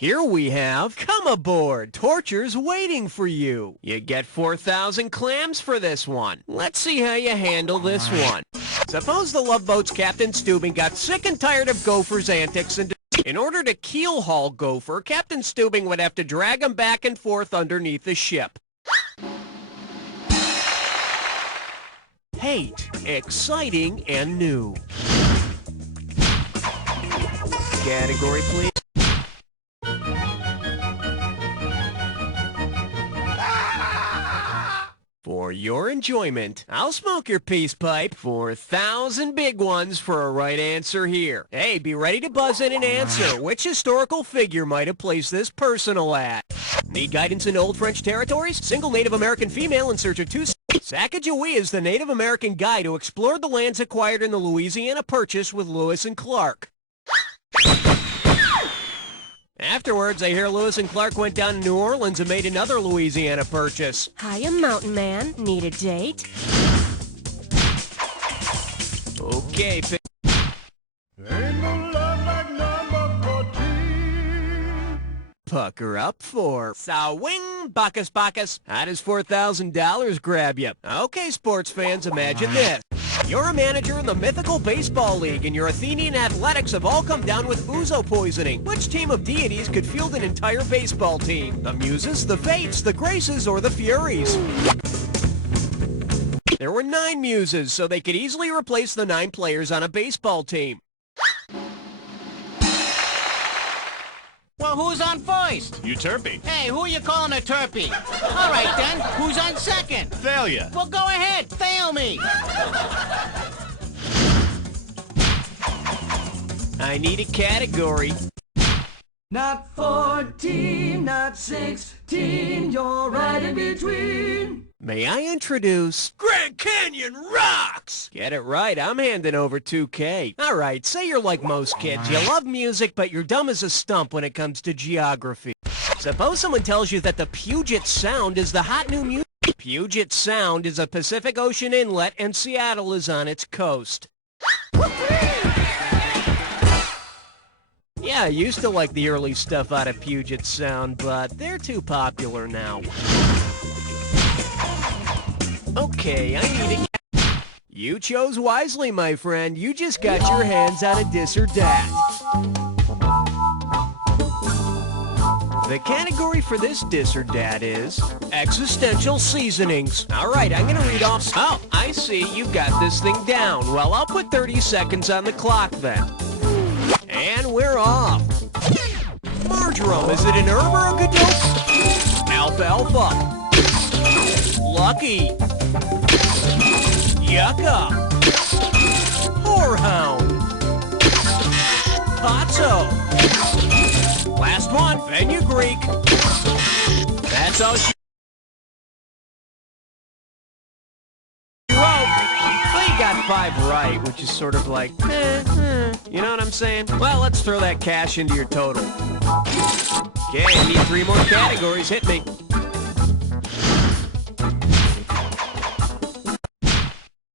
Here we have, come aboard, torture's waiting for you. You get 4,000 clams for this one. Let's see how you handle this one. Suppose the Love Boat's Captain Steubing got sick and tired of Gopher's antics, and in order to keel haul Gopher, Captain Steubing would have to drag him back and forth underneath the ship. Hate, exciting, and new. Category, please. For your enjoyment, I'll smoke your peace pipe for 1,000 big ones for a right answer here. Hey, be ready to buzz in and answer. Which historical figure might have placed this personal ad? Need guidance in old French territories? Single Native American female in search of two... Sacagawea is the Native American guide who explored the lands acquired in the Louisiana Purchase with Lewis and Clark. Afterwards, I hear Lewis and Clark went down to New Orleans and made another Louisiana Purchase. Hiya, mountain man. Need a date? Okay, Ain't no love like number 14. pucker up for Sawing Bacchus Bacchus. How does $4,000 grab you? Okay, sports fans, imagine this. You're a manager in the mythical baseball league, and your Athenian athletics have all come down with ouzo poisoning. Which team of deities could field an entire baseball team? The Muses, the Fates, the Graces, or the Furies? There were 9 Muses, so they could easily replace the 9 players on a baseball team. Well, who's on first? Euterpe. Hey, who are you calling a turpy? All right, then. Who's on second? Failure. Well, go ahead. Fail me. I need a category. Not 14, not 16, you're right in between. May I introduce Grand Canyon Rocks? Get it right, I'm handing over $2K. All right, say you're like most kids. You love music, but you're dumb as a stump when it comes to geography. Suppose someone tells you that the Puget Sound is the hot new music. Puget Sound is a Pacific Ocean inlet, and Seattle is on its coast. Yeah, I used to like the early stuff out of Puget Sound, but they're too popular now. Okay, I need a... You chose wisely, my friend. You just got your hands on a dis or dat. The category for this dis or dat is existential seasonings. All right, I'm going to read off... Oh, I see. You've got this thing down. Well, I'll put 30 seconds on the clock then. And we're off. Marjoram, is it an herb or a good dope? Alfalfa. Lucky. Yucca. Whorehound. Pozzo. Last one, fenugreek. That's all she wrote. Well, you got 5 right, which is sort of like, you know what I'm saying? Well, let's throw that cash into your total. Okay, I need 3 more categories. Hit me.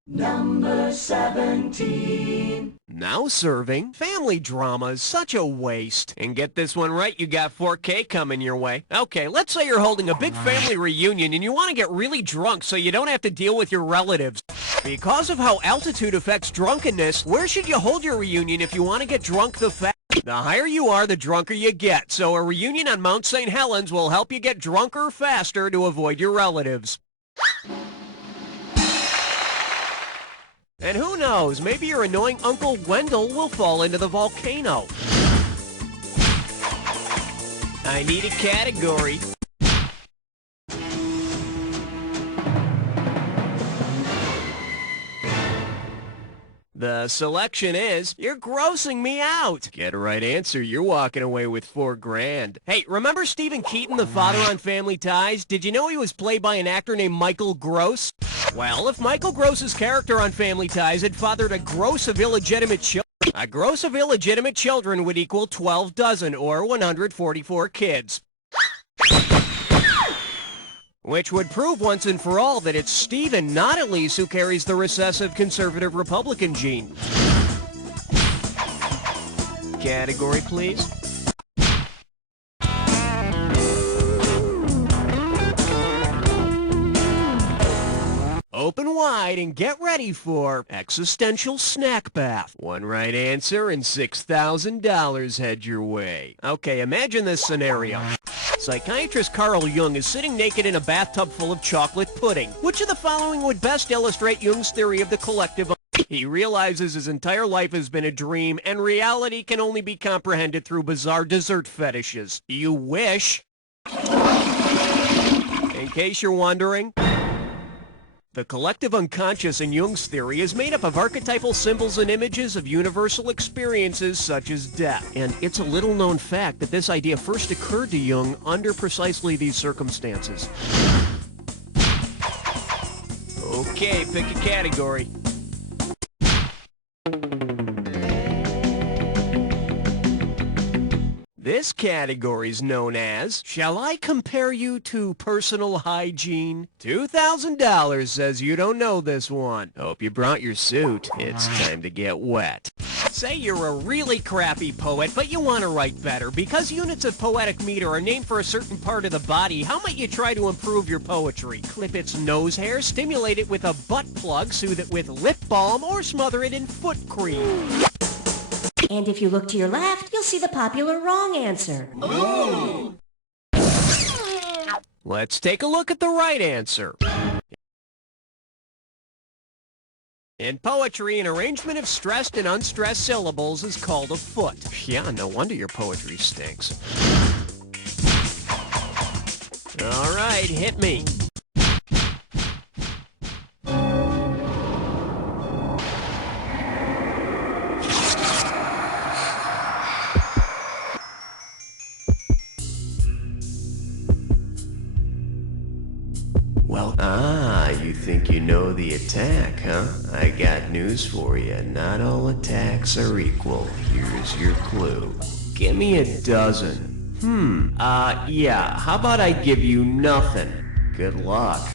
Number 17. Now serving family drama is such a waste. And get this one right, you got 4K coming your way. Okay, let's say you're holding a big family reunion and you want to get really drunk so you don't have to deal with your relatives. Because of how altitude affects drunkenness, where should you hold your reunion if you want to get drunk the fast? The higher you are, the drunker you get. So a reunion on Mount St. Helens will help you get drunker faster to avoid your relatives. And who knows, maybe your annoying Uncle Wendell will fall into the volcano. I need a category. The selection is, you're grossing me out. Get a right answer, you're walking away with $4 grand. Hey, remember Stephen Keaton, the father on Family Ties? Did you know he was played by an actor named Michael Gross? Well, if Michael Gross's character on Family Ties had fathered a gross of illegitimate children, a gross of illegitimate children would equal 12 dozen, or 144 kids. Which would prove once and for all that it's Stephen, not Elise, who carries the recessive conservative Republican gene. Category, please. open wide and get ready for existential snack bath. One right answer and $6,000 head your way. Okay, imagine this scenario. Psychiatrist Carl Jung is sitting naked in a bathtub full of chocolate pudding. Which of the following would best illustrate Jung's theory of the collective? He realizes his entire life has been a dream, and reality can only be comprehended through bizarre dessert fetishes. You wish. In case you're wondering, the collective unconscious in Jung's theory is made up of archetypal symbols and images of universal experiences such as death. And it's a little-known fact that this idea first occurred to Jung under precisely these circumstances. Okay, pick a category. This category is known as, shall I compare you to personal hygiene? $2,000 says you don't know this one. Hope you brought your suit. It's time to get wet. Say you're a really crappy poet, but you want to write better. Because units of poetic meter are named for a certain part of the body, how might you try to improve your poetry? Clip its nose hair, stimulate it with a butt plug, soothe it with lip balm, or smother it in foot cream. And if you look to your left, you'll see the popular wrong answer. Ooh. Let's take a look at the right answer. In poetry, an arrangement of stressed and unstressed syllables is called a foot. Yeah, no wonder your poetry stinks. All right, hit me. You think you know the attack, huh? I got news for you. Not all attacks are equal. Here's your clue. Give me a dozen. Yeah, how about I give you nothing? Good luck.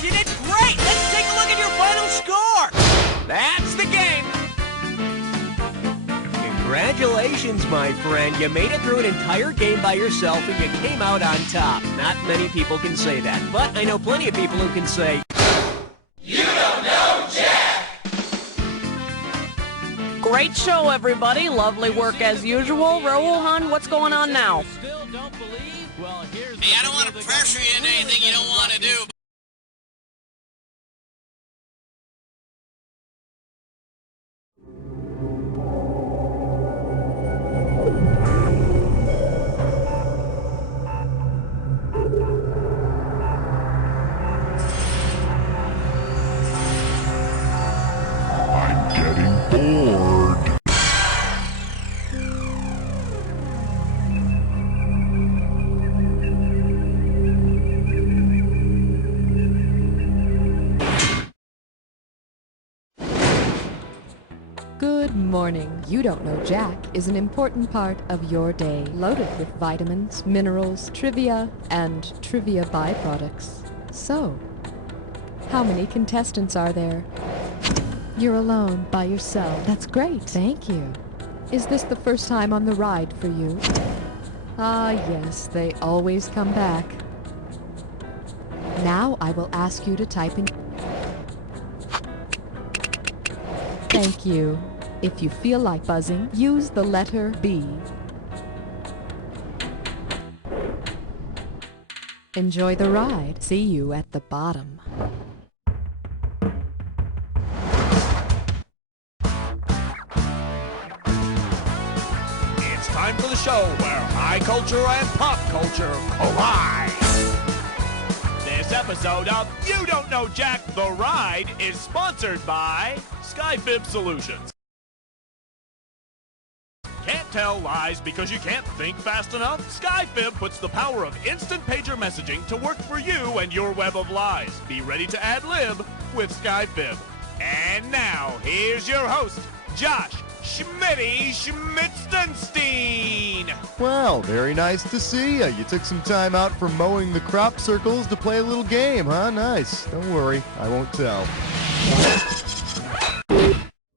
You did great! Let's take a look at your final score! That's the game! Congratulations, my friend. You made it through an entire game by yourself and you came out on top. Not many people can say that, but I know plenty of people who can say, "You don't know Jack!" Great show, everybody. Lovely work as usual. Rohan, what's going on now? Hey, I don't want to pressure you into anything you don't want to do. I'm getting bored. Good morning. You Don't Know Jack is an important part of your day, loaded with vitamins, minerals, trivia, and trivia byproducts. So, how many contestants are there? You're alone, by yourself. That's great. Thank you. Is this the first time on the ride for you? Ah, yes, they always come back. Now I will ask you to type in... Thank you. If you feel like buzzing, use the letter B. Enjoy the ride. See you at the bottom. It's time for the show where high culture and pop culture collide. This episode of You Don't Know Jack, The Ride is sponsored by Skyfib Solutions. Can't tell lies because you can't think fast enough? Skyfib puts the power of instant pager messaging to work for you and your web of lies. Be ready to ad-lib with Skyfib. And now, here's your host, Josh Schmitty Schmitzenstein. Well, very nice to see you. You took some time out from mowing the crop circles to play a little game, huh? Nice. Don't worry, I won't tell.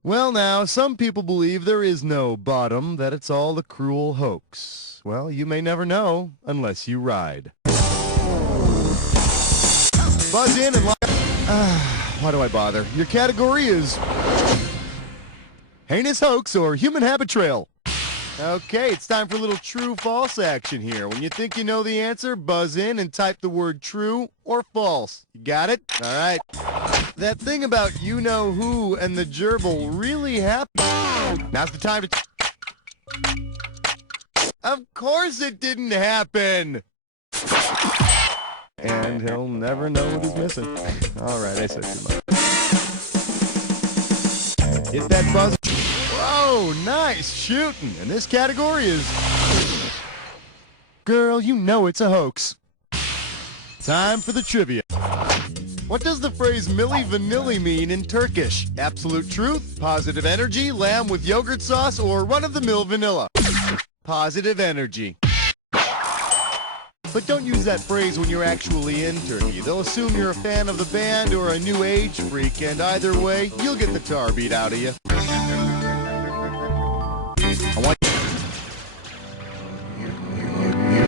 Well, now, some people believe there is no bottom, that it's all a cruel hoax. Well, you may never know unless you ride. Buzz in and why do I bother? Your category is heinous hoax or human habit trail. Okay, it's time for a little true-false action here. When you think you know the answer, buzz in and type the word true or false. You got it? All right. That thing about you-know-who and the gerbil really happened. Now's the time to... Of course it didn't happen! And he'll never know what he's missing. All right, I said too much. Hit that buzz. Whoa, nice shooting. And this category is... Girl, you know it's a hoax. Time for the trivia. What does the phrase Milli Vanilli mean in Turkish? Absolute truth, positive energy, lamb with yogurt sauce, or run-of-the-mill vanilla? Positive energy. But don't use that phrase when you're actually in Turkey. They'll assume you're a fan of the band or a new age freak, and either way, you'll get the tar beat out of you.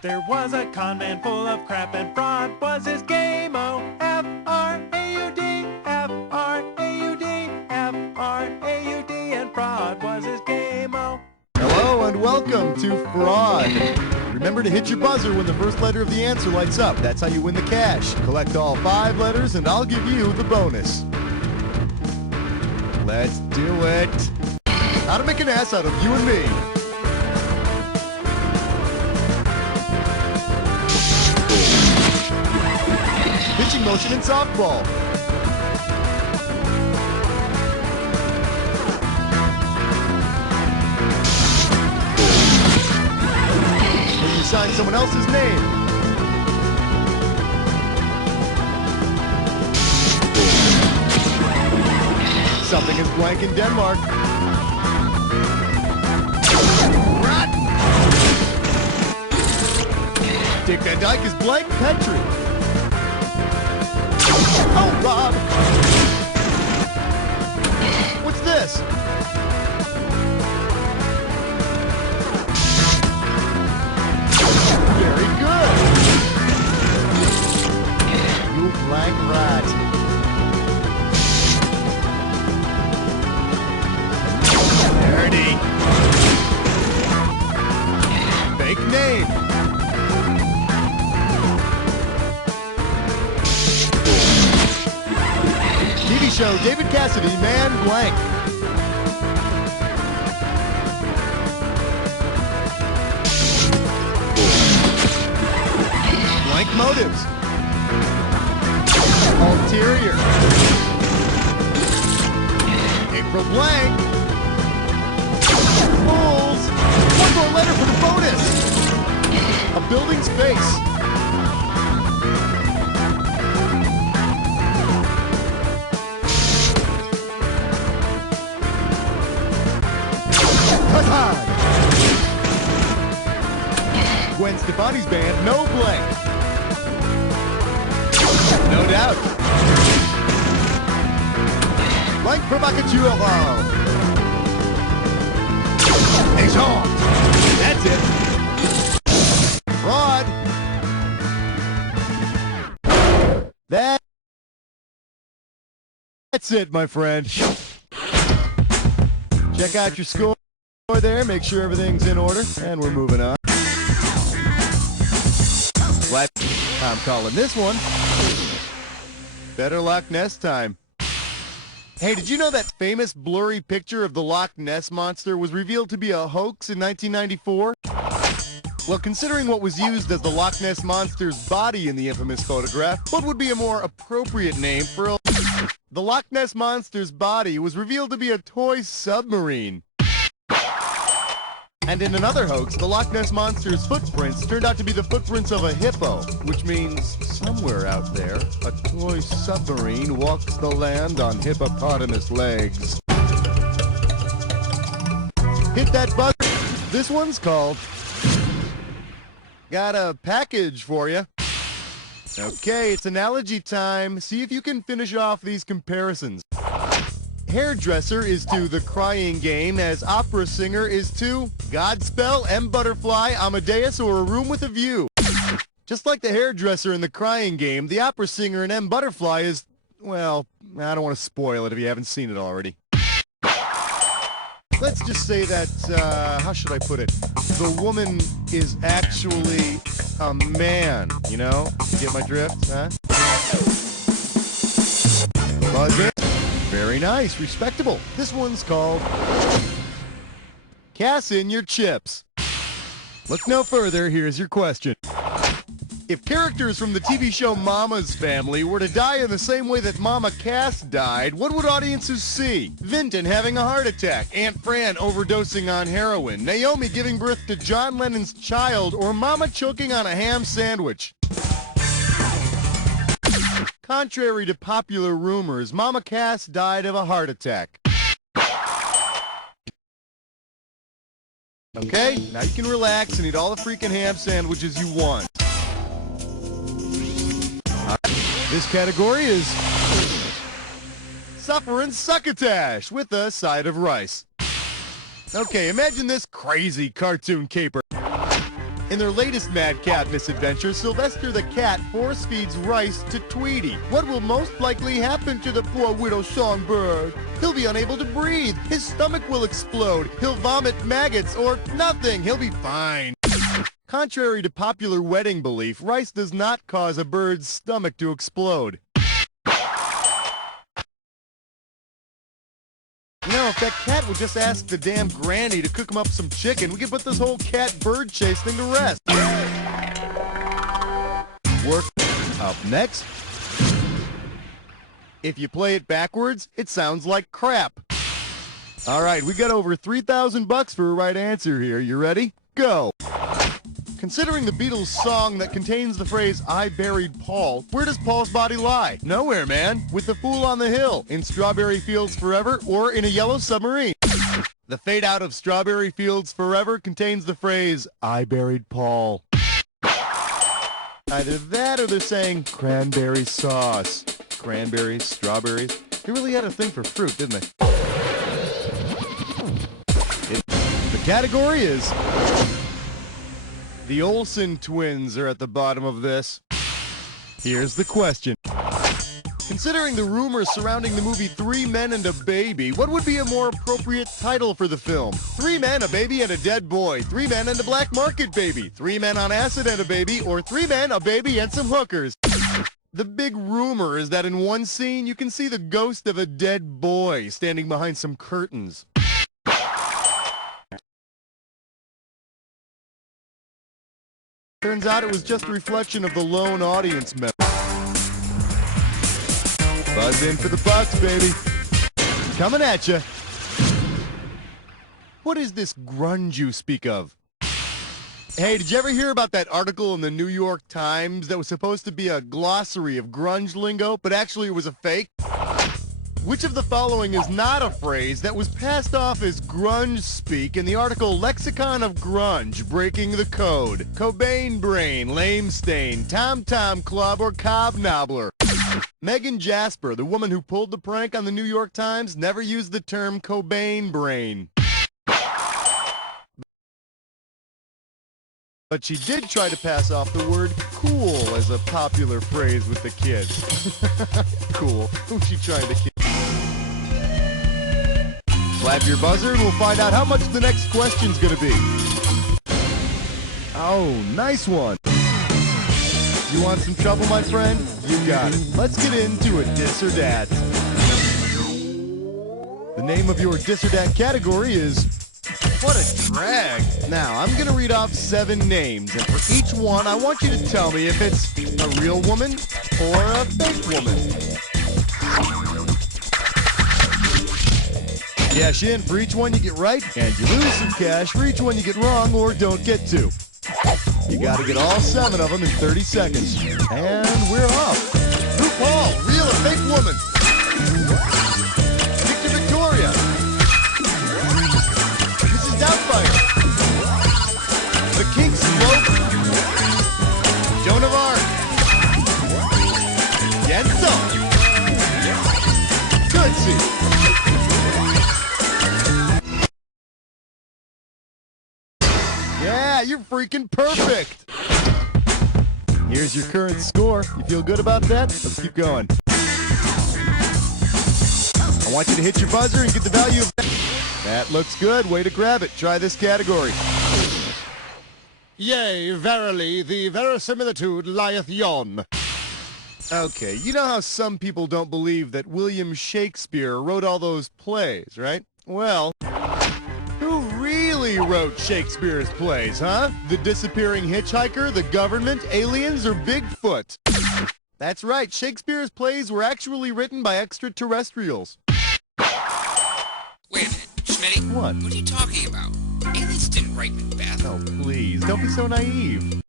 There was a con man full of crap and fraud was his game-o. F-R-A-U-D, F-R-A-U-D, F-R-A-U-D, and fraud was his game-o. Hello and welcome to Fraud. Remember to hit your buzzer when the first letter of the answer lights up. That's how you win the cash. Collect all 5 letters and I'll give you the bonus. Let's do it. How to make an ass out of you and me. Pitching motion in softball. When you sign someone else's name. Something is blank in Denmark. Run! Dick Van Dyke is blank Petri. Oh, Rob! What's this? Very good! You blank rat. Dirty. Fake name. TV show, David Cassidy, man blank. Blank motives. Ulterior. April blank. Fools. One more letter for the bonus. A building's face. Gwen Stefani's band, no blank. No doubt. Blank provocateur. Tom. That's it. Fraud. That's it, my friend. Check out your score there. Make sure everything's in order. And we're moving on. What? I'm calling this one Better Loch Ness time. Hey, did you know that famous blurry picture of the Loch Ness Monster was revealed to be a hoax in 1994? Well, considering what was used as the Loch Ness Monster's body in the infamous photograph, what would be a more appropriate name for a... The Loch Ness Monster's body was revealed to be a toy submarine. And in another hoax, the Loch Ness Monster's footprints turned out to be the footprints of a hippo, which means somewhere out there, a toy submarine walks the land on hippopotamus legs. Hit that buzzer. This one's called... Got a package for you. Okay, it's analogy time. See if you can finish off these comparisons. Hairdresser is to The Crying Game as opera singer is to Godspell, M. Butterfly, Amadeus, or A Room with a View. Just like the hairdresser in The Crying Game, the opera singer in M. Butterfly is, well, I don't want to spoil it if you haven't seen it already. Let's just say that, how should I put it? The woman is actually a man, you know? Get my drift, huh? Buzz in. Very nice, respectable. This one's called Cass in Your Chips. Look no further, here's your question. If characters from the TV show Mama's Family were to die in the same way that Mama Cass died, what would audiences see? Vinton having a heart attack, Aunt Fran overdosing on heroin, Naomi giving birth to John Lennon's child, or Mama choking on a ham sandwich? Contrary to popular rumors, Mama Cass died of a heart attack. Okay, now you can relax and eat all the freaking ham sandwiches you want. This category is Suffering Succotash with a side of rice. Okay, imagine this crazy cartoon caper. In their latest madcap misadventure, Sylvester the cat force feeds rice to Tweety. What will most likely happen to the poor widow songbird? He'll be unable to breathe. His stomach will explode. He'll vomit maggots or nothing. He'll be fine. Contrary to popular wedding belief, rice does not cause a bird's stomach to explode. You know, if that cat would just ask the damn granny to cook him up some chicken, we could put this whole cat-bird chase thing to rest. Work up next. If you play it backwards, it sounds like crap. All right, we got over $3,000 for a right answer here. You ready? Go. Considering the Beatles' song that contains the phrase, I buried Paul, where does Paul's body lie? Nowhere, man. With the Fool on the Hill, in Strawberry Fields Forever, or in a yellow submarine. The fade out of Strawberry Fields Forever contains the phrase, I buried Paul. Either that or they're saying cranberry sauce. Cranberries, strawberries. They really had a thing for fruit, didn't they? The category is... The Olsen twins are at the bottom of this. Here's the question. Considering the rumors surrounding the movie Three Men and a Baby, what would be a more appropriate title for the film? 3 Men, a Baby, and a Dead Boy. 3 Men and a Black Market Baby. 3 Men on Acid and a Baby. Or 3 Men, a Baby, and some hookers. The big rumor is that in one scene, you can see the ghost of a dead boy standing behind some curtains. Turns out it was just a reflection of the lone audience member. Buzz in for the bucks, baby. Coming at you. What is this grunge you speak of? Hey, did you ever hear about that article in the New York Times that was supposed to be a glossary of grunge lingo, but actually it was a fake? Which of the following is not a phrase that was passed off as grunge speak in the article Lexicon of Grunge, Breaking the Code? Cobain Brain, Lame Stain, Tom Tom Club, or Cobnobbler? Megan Jasper, the woman who pulled the prank on the New York Times, never used the term Cobain Brain. But she did try to pass off the word cool as a popular phrase with the kids. Cool. Who's she trying to kid? Slap your buzzer and we'll find out how much the next question's gonna be. Oh, nice one. You want some trouble, my friend? You got it. Let's get into a dis or dat. The name of your dis or dat category is What a Drag. Now, I'm going to read off 7 names, and for each one, I want you to tell me if it's a real woman or a fake woman. Cash in for each one you get right, and you lose some cash for each one you get wrong or don't get to. You got to get all 7 of them in 30 seconds. And we're off. RuPaul, real or fake woman? Victor Victoria. Mrs. Doubtfire. The Kinks Slope. Joan of Arc. Yenso. Tootsie. Yeah, you're freaking perfect. Here's your current score. You feel good about that? Let's keep going. I want you to hit your buzzer and get the value of that. That looks good. Way to grab it. Try this category. Yea, verily, the verisimilitude lieth yon. Okay, you know how some people don't believe that William Shakespeare wrote all those plays, right? Well, who really wrote Shakespeare's plays, huh? The Disappearing Hitchhiker, The Government, Aliens, or Bigfoot? That's right, Shakespeare's plays were actually written by extraterrestrials. Wait a minute, Smitty. What? What are you talking about? Aliens didn't write Macbeth. Oh, please, don't be so naive.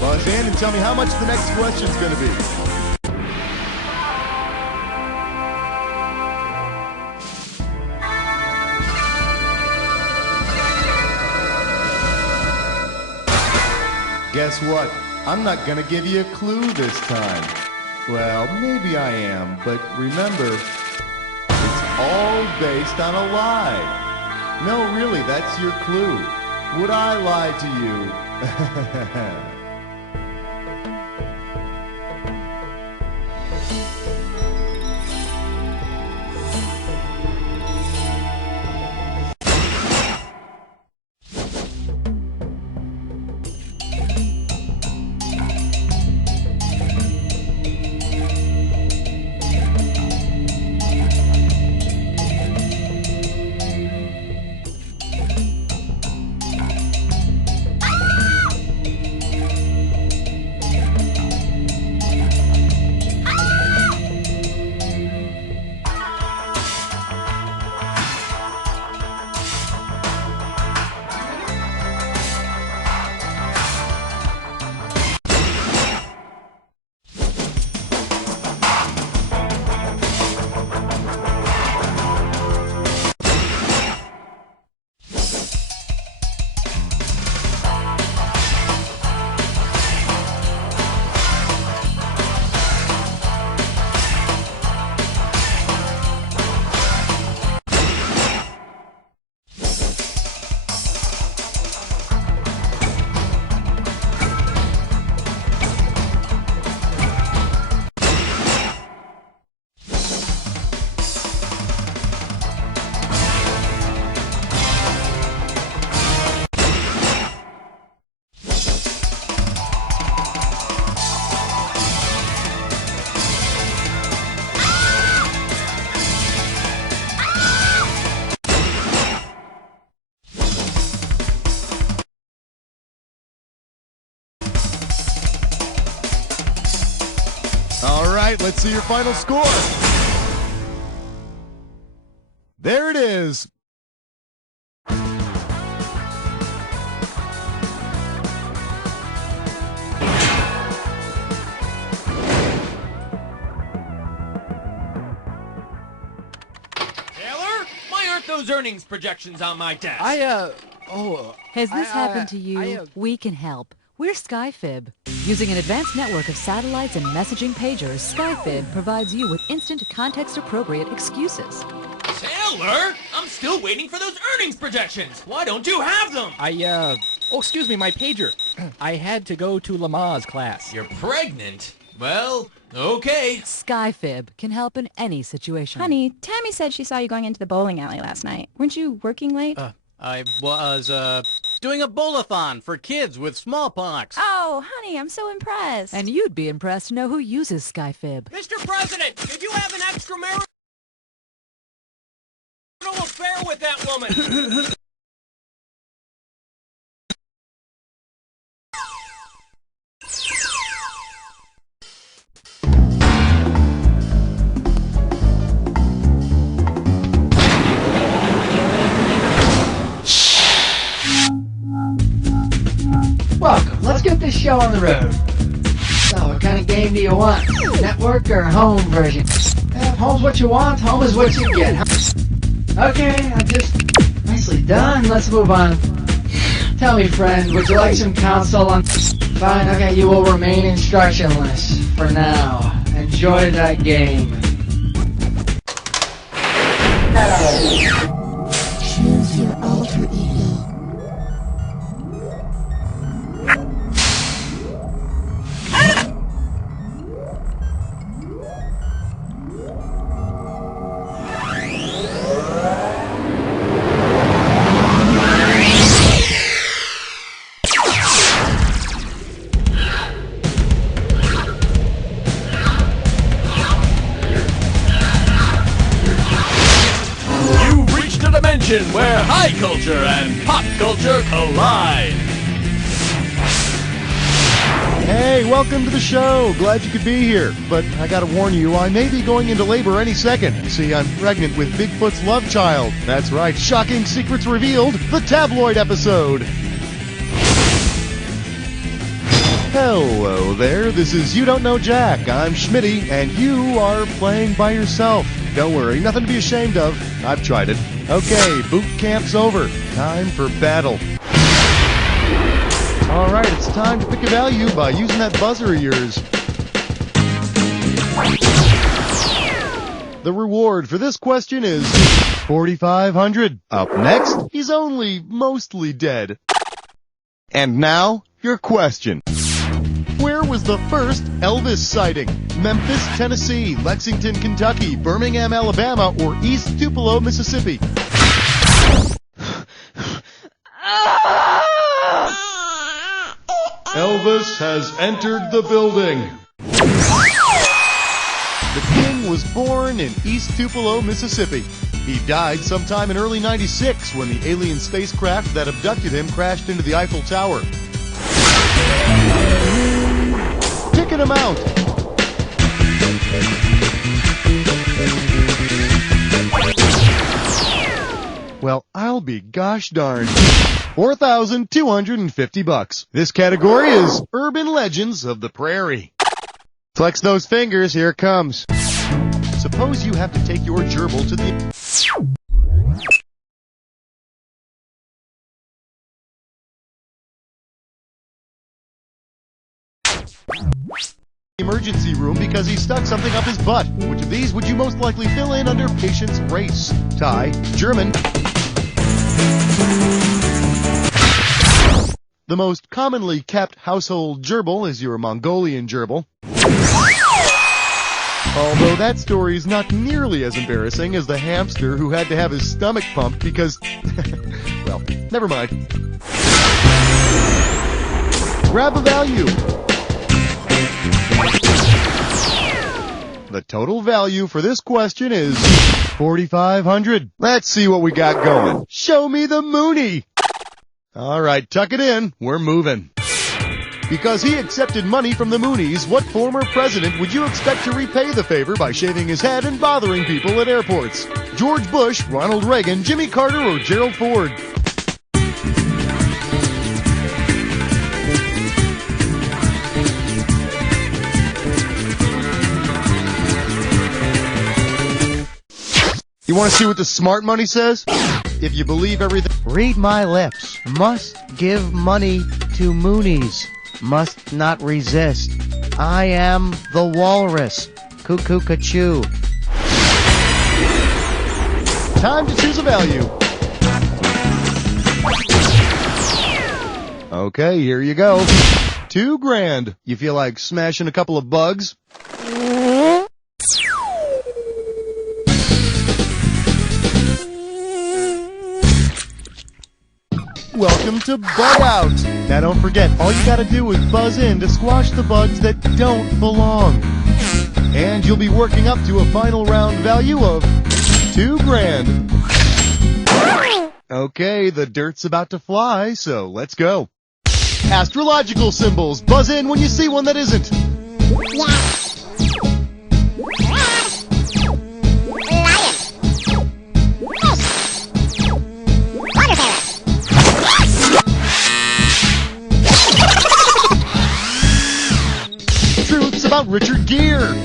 Buzz in and tell me how much the next question's gonna be. Guess what? I'm not gonna give you a clue this time. Well, maybe I am, but remember, it's all based on a lie. No, really, that's your clue. Would I lie to you? All right, let's see your final score. There it is. Why aren't those earnings projections on my desk? Has this happened to you? We can help. We're SkyFib. Using an advanced network of satellites and messaging pagers, SkyFib provides you with instant context-appropriate excuses. Sailor! Mueller, I'm still waiting for those earnings projections. Why don't you have them? Oh, excuse me, my pager. I had to go to Lamaze class. You're pregnant? Well, okay. SkyFib can help in any situation. Honey, Tammy said she saw you going into the bowling alley last night. Weren't you working late? I was, doing a bowl-a-thon for kids with smallpox. Oh, honey, I'm so impressed. And you'd be impressed to know who uses SkyFib. Mr. President, did you have an extramarital affair with that woman? Welcome. Let's get this show on the road. So, what kind of game do you want? Network or home version? If home's what you want, home is what you get. Okay, I'm just nicely done. Let's move on. Tell me, friend, would you like some counsel on... Fine, okay, you will remain instructionless for now. Enjoy that game. Choose your alter ego. Where high culture and pop culture collide. Hey, welcome to the show. Glad you could be here. But I gotta warn you, I may be going into labor any second. You see, I'm pregnant with Bigfoot's love child. That's right, shocking secrets revealed, the tabloid episode. Hello there, this is You Don't Know Jack. I'm Schmitty, and you are playing by yourself. Don't worry, nothing to be ashamed of. I've tried it. Okay, boot camp's over. Time for battle. Alright, it's time to pick a value by using that buzzer of yours. The reward for this question is $4,500. Up next, he's only mostly dead. And now, your question. Where was the first Elvis sighting? Memphis, Tennessee, Lexington, Kentucky, Birmingham, Alabama, or East Tupelo, Mississippi? Elvis has entered the building. The king was born in East Tupelo, Mississippi. He died sometime in early '96 when the alien spacecraft that abducted him crashed into the Eiffel Tower. Ticket amount. Well, I'll be gosh darned. $4,250. This category is Urban Legends of the Prairie. Flex those fingers, here it comes. Suppose you have to take your gerbil to the emergency room because he stuck something up his butt. Which of these would you most likely fill in under patient's race? Thai, German. The most commonly kept household gerbil is your Mongolian gerbil. Although that story is not nearly as embarrassing as the hamster who had to have his stomach pumped because... well, never mind. Grab a value. The total value for this question is $4,500. Let's see what we got going. Show me the Moonie. All right, tuck it in. We're moving. Because he accepted money from the Moonies, what former president would you expect to repay the favor by shaving his head and bothering people at airports? George Bush, Ronald Reagan, Jimmy Carter, or Gerald Ford? You want to see what the smart money says? If you believe everything... Read my lips. Must give money to Moonies. Must not resist. I am the walrus. Cuckoo-ca-choo. Time to choose a value. Okay, here you go. $2,000. You feel like smashing a couple of bugs? Welcome to Bug Out. Now don't forget, all you gotta do is buzz in to squash the bugs that don't belong. And you'll be working up to a final round value of $2,000. Okay, the dirt's about to fly, so let's go. Astrological symbols. Buzz in when you see one that isn't. Truths about Richard Gere.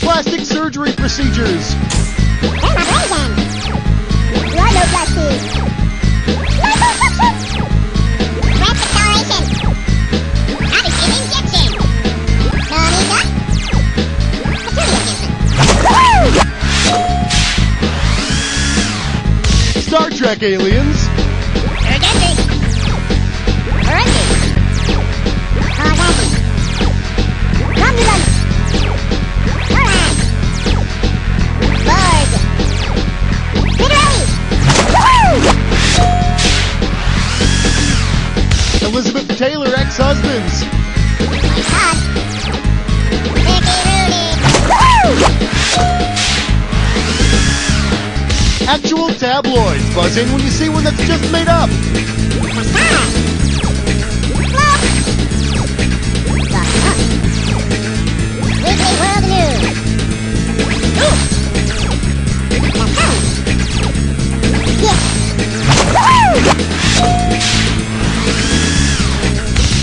Plastic surgery procedures. Star Trek aliens. Elizabeth Taylor ex-husbands. Actual tabloids. Buzz in when you see one that's just made up.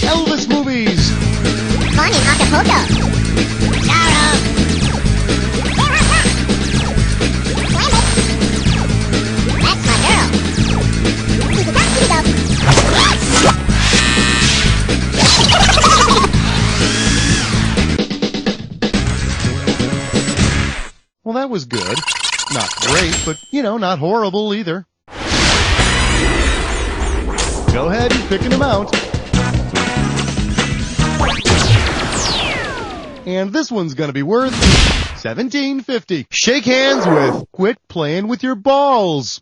Elvis movies. Morning Acapulco. That's my girl. Well, that was good. Not great, but, not horrible either. Go ahead and pick an amount. And this one's gonna be worth $17.50. Shake hands with Quit Playing With Your Balls.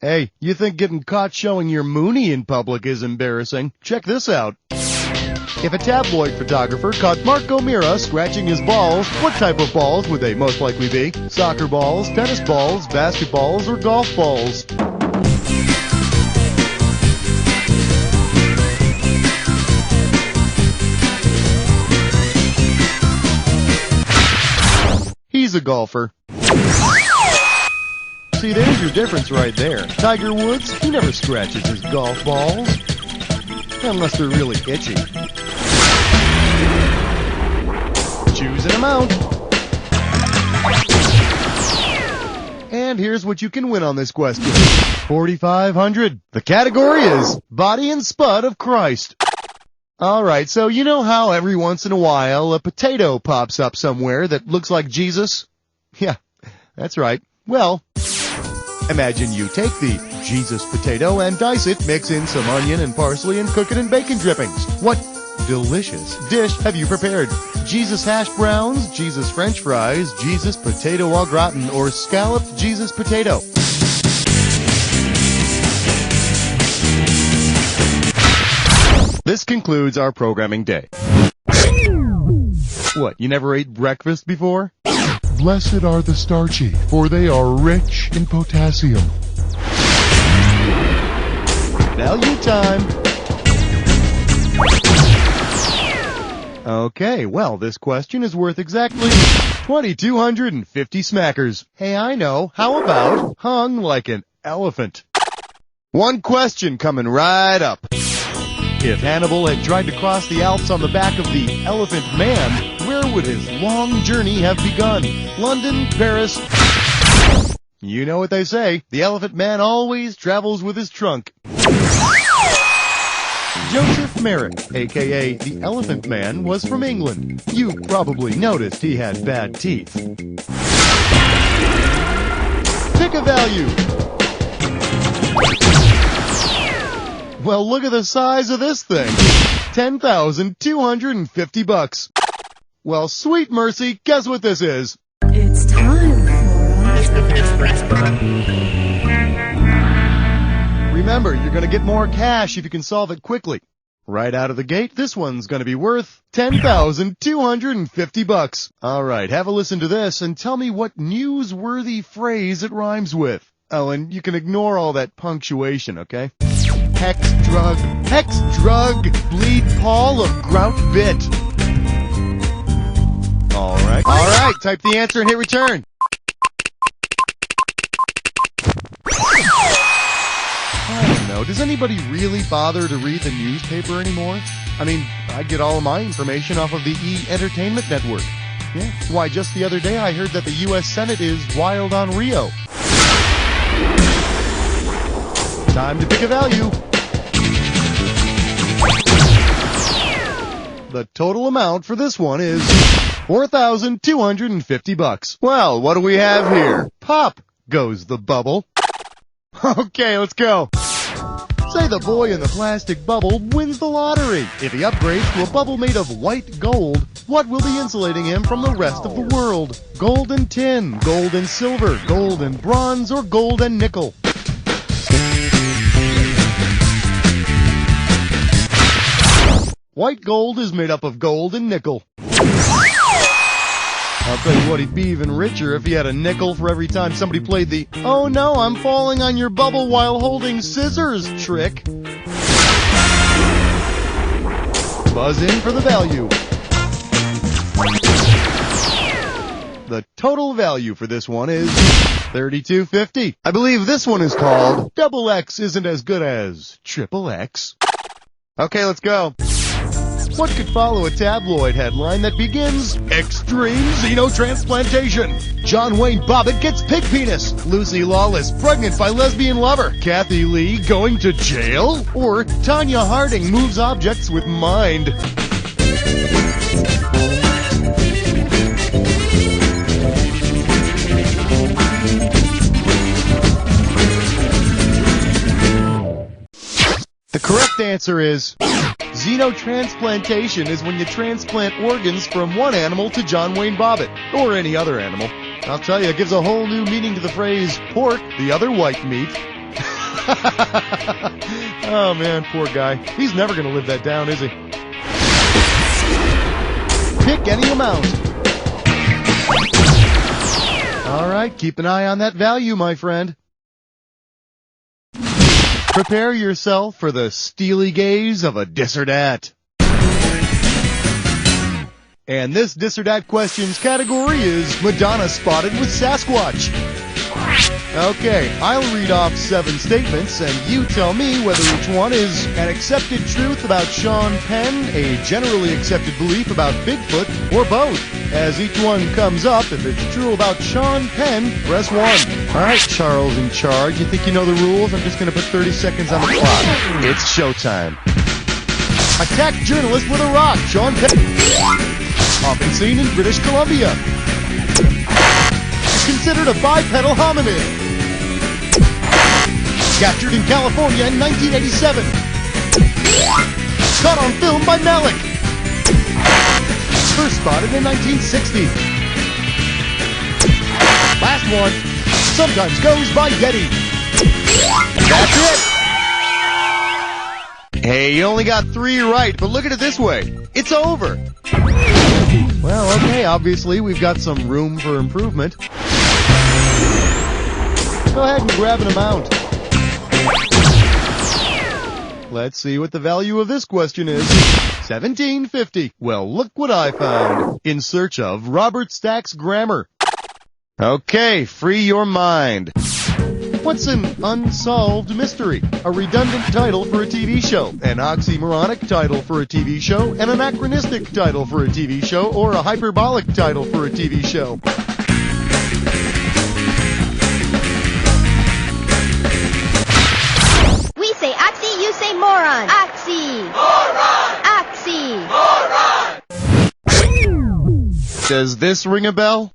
Hey, you think getting caught showing your moonie in public is embarrassing? Check this out. If a tabloid photographer caught Mark O'Meara scratching his balls, what type of balls would they most likely be? Soccer balls, tennis balls, basketballs, or golf balls? He's a golfer. See, there's your difference right there. Tiger Woods, he never scratches his golf balls. Unless they're really itchy. Choose an amount. And here's what you can win on this question. $4,500. The category is Body and Spud of Christ. Alright, so you know how every once in a while a potato pops up somewhere that looks like Jesus? Yeah, that's right. Well, imagine you take the Jesus potato and dice it, mix in some onion and parsley, and cook it in bacon drippings. What delicious dish have you prepared? Jesus hash browns, Jesus french fries, Jesus potato au gratin, or scalloped Jesus potato? This concludes our programming day. What, you never ate breakfast before? Blessed are the starchy, for they are rich in potassium. Value time. Okay, well, this question is worth exactly 2,250 smackers. Hey, I know. How about hung like an elephant? One question coming right up. If Hannibal had tried to cross the Alps on the back of the Elephant Man, where would his long journey have begun? London, Paris, You know what they say, the elephant man always travels with his trunk. Joseph Merrick, a.k.a. the Elephant Man, was from England. You probably noticed he had bad teeth. Pick a value. Well, look at the size of this thing. $10,250. Well, sweet mercy, guess what this is? It's time for Remember, you're going to get more cash if you can solve it quickly. Right out of the gate, this one's going to be worth $10,250. All right, have a listen to this and tell me what newsworthy phrase it rhymes with. Oh, and you can ignore all that punctuation, okay? Hex drug, bleed Paul of grout bit. All right, type the answer and hit return. I don't know, does anybody really bother to read the newspaper anymore? I mean, I get all of my information off of the E! Entertainment Network. Yeah, why, just the other day I heard that the U.S. Senate is wild on Rio. Time to pick a value. The total amount for this one is $4,250. Well, what do we have here? Pop goes the bubble. Okay, let's go. Say the boy in the plastic bubble wins the lottery. If he upgrades to a bubble made of white gold, what will be insulating him from the rest of the world? Gold and tin, gold and silver, gold and bronze, or gold and nickel? White gold is made up of gold and nickel. I'll tell you what, he'd be even richer if he had a nickel for every time somebody played the "Oh no, I'm falling on your bubble while holding scissors" trick. Buzz in for the value. The total value for this one is $32.50. I believe this one is called Double X Isn't As Good As Triple X. Okay, let's go. What could follow a tabloid headline that begins, "Extreme Xenotransplantation. John Wayne Bobbitt gets pig penis. Lucy Lawless pregnant by lesbian lover. Kathy Lee going to jail?" Or Tanya Harding moves objects with mind. The correct answer is xenotransplantation is when you transplant organs from one animal to John Wayne Bobbitt, or any other animal. I'll tell you, it gives a whole new meaning to the phrase pork, the other white meat. Oh man, poor guy. He's never going to live that down, is he? Pick any amount. All right, keep an eye on that value, my friend. Prepare yourself for the steely gaze of a dis or dat. And this dis or dat questions category is Madonna spotted with Sasquatch. Okay, I'll read off 7 statements, and you tell me whether each one is an accepted truth about Sean Penn, a generally accepted belief about Bigfoot, or both. As each one comes up, if it's true about Sean Penn, press 1. All right, Charles in charge, you think you know the rules? I'm just going to put 30 seconds on the clock. It's showtime. Attack journalist with a rock, Sean Penn. Often seen in British Columbia. Considered a bipedal hominid. Captured in California in 1987. Caught on film by Malik. First spotted in 1960. Last one. Sometimes goes by Yeti. That's it. Hey, you only got 3 right, but look at it this way. It's over. Well, okay, obviously we've got some room for improvement. Go ahead and grab an amount. Let's see what the value of this question is. $17.50. Well, look what I found. In search of Robert Stack's grammar. Okay, free your mind. What's an unsolved mystery? A redundant title for a TV show, an oxymoronic title for a TV show, an anachronistic title for a TV show, or a hyperbolic title for a TV show. say moron. Oxy. Moron. Oxy. Moron. Does this ring a bell?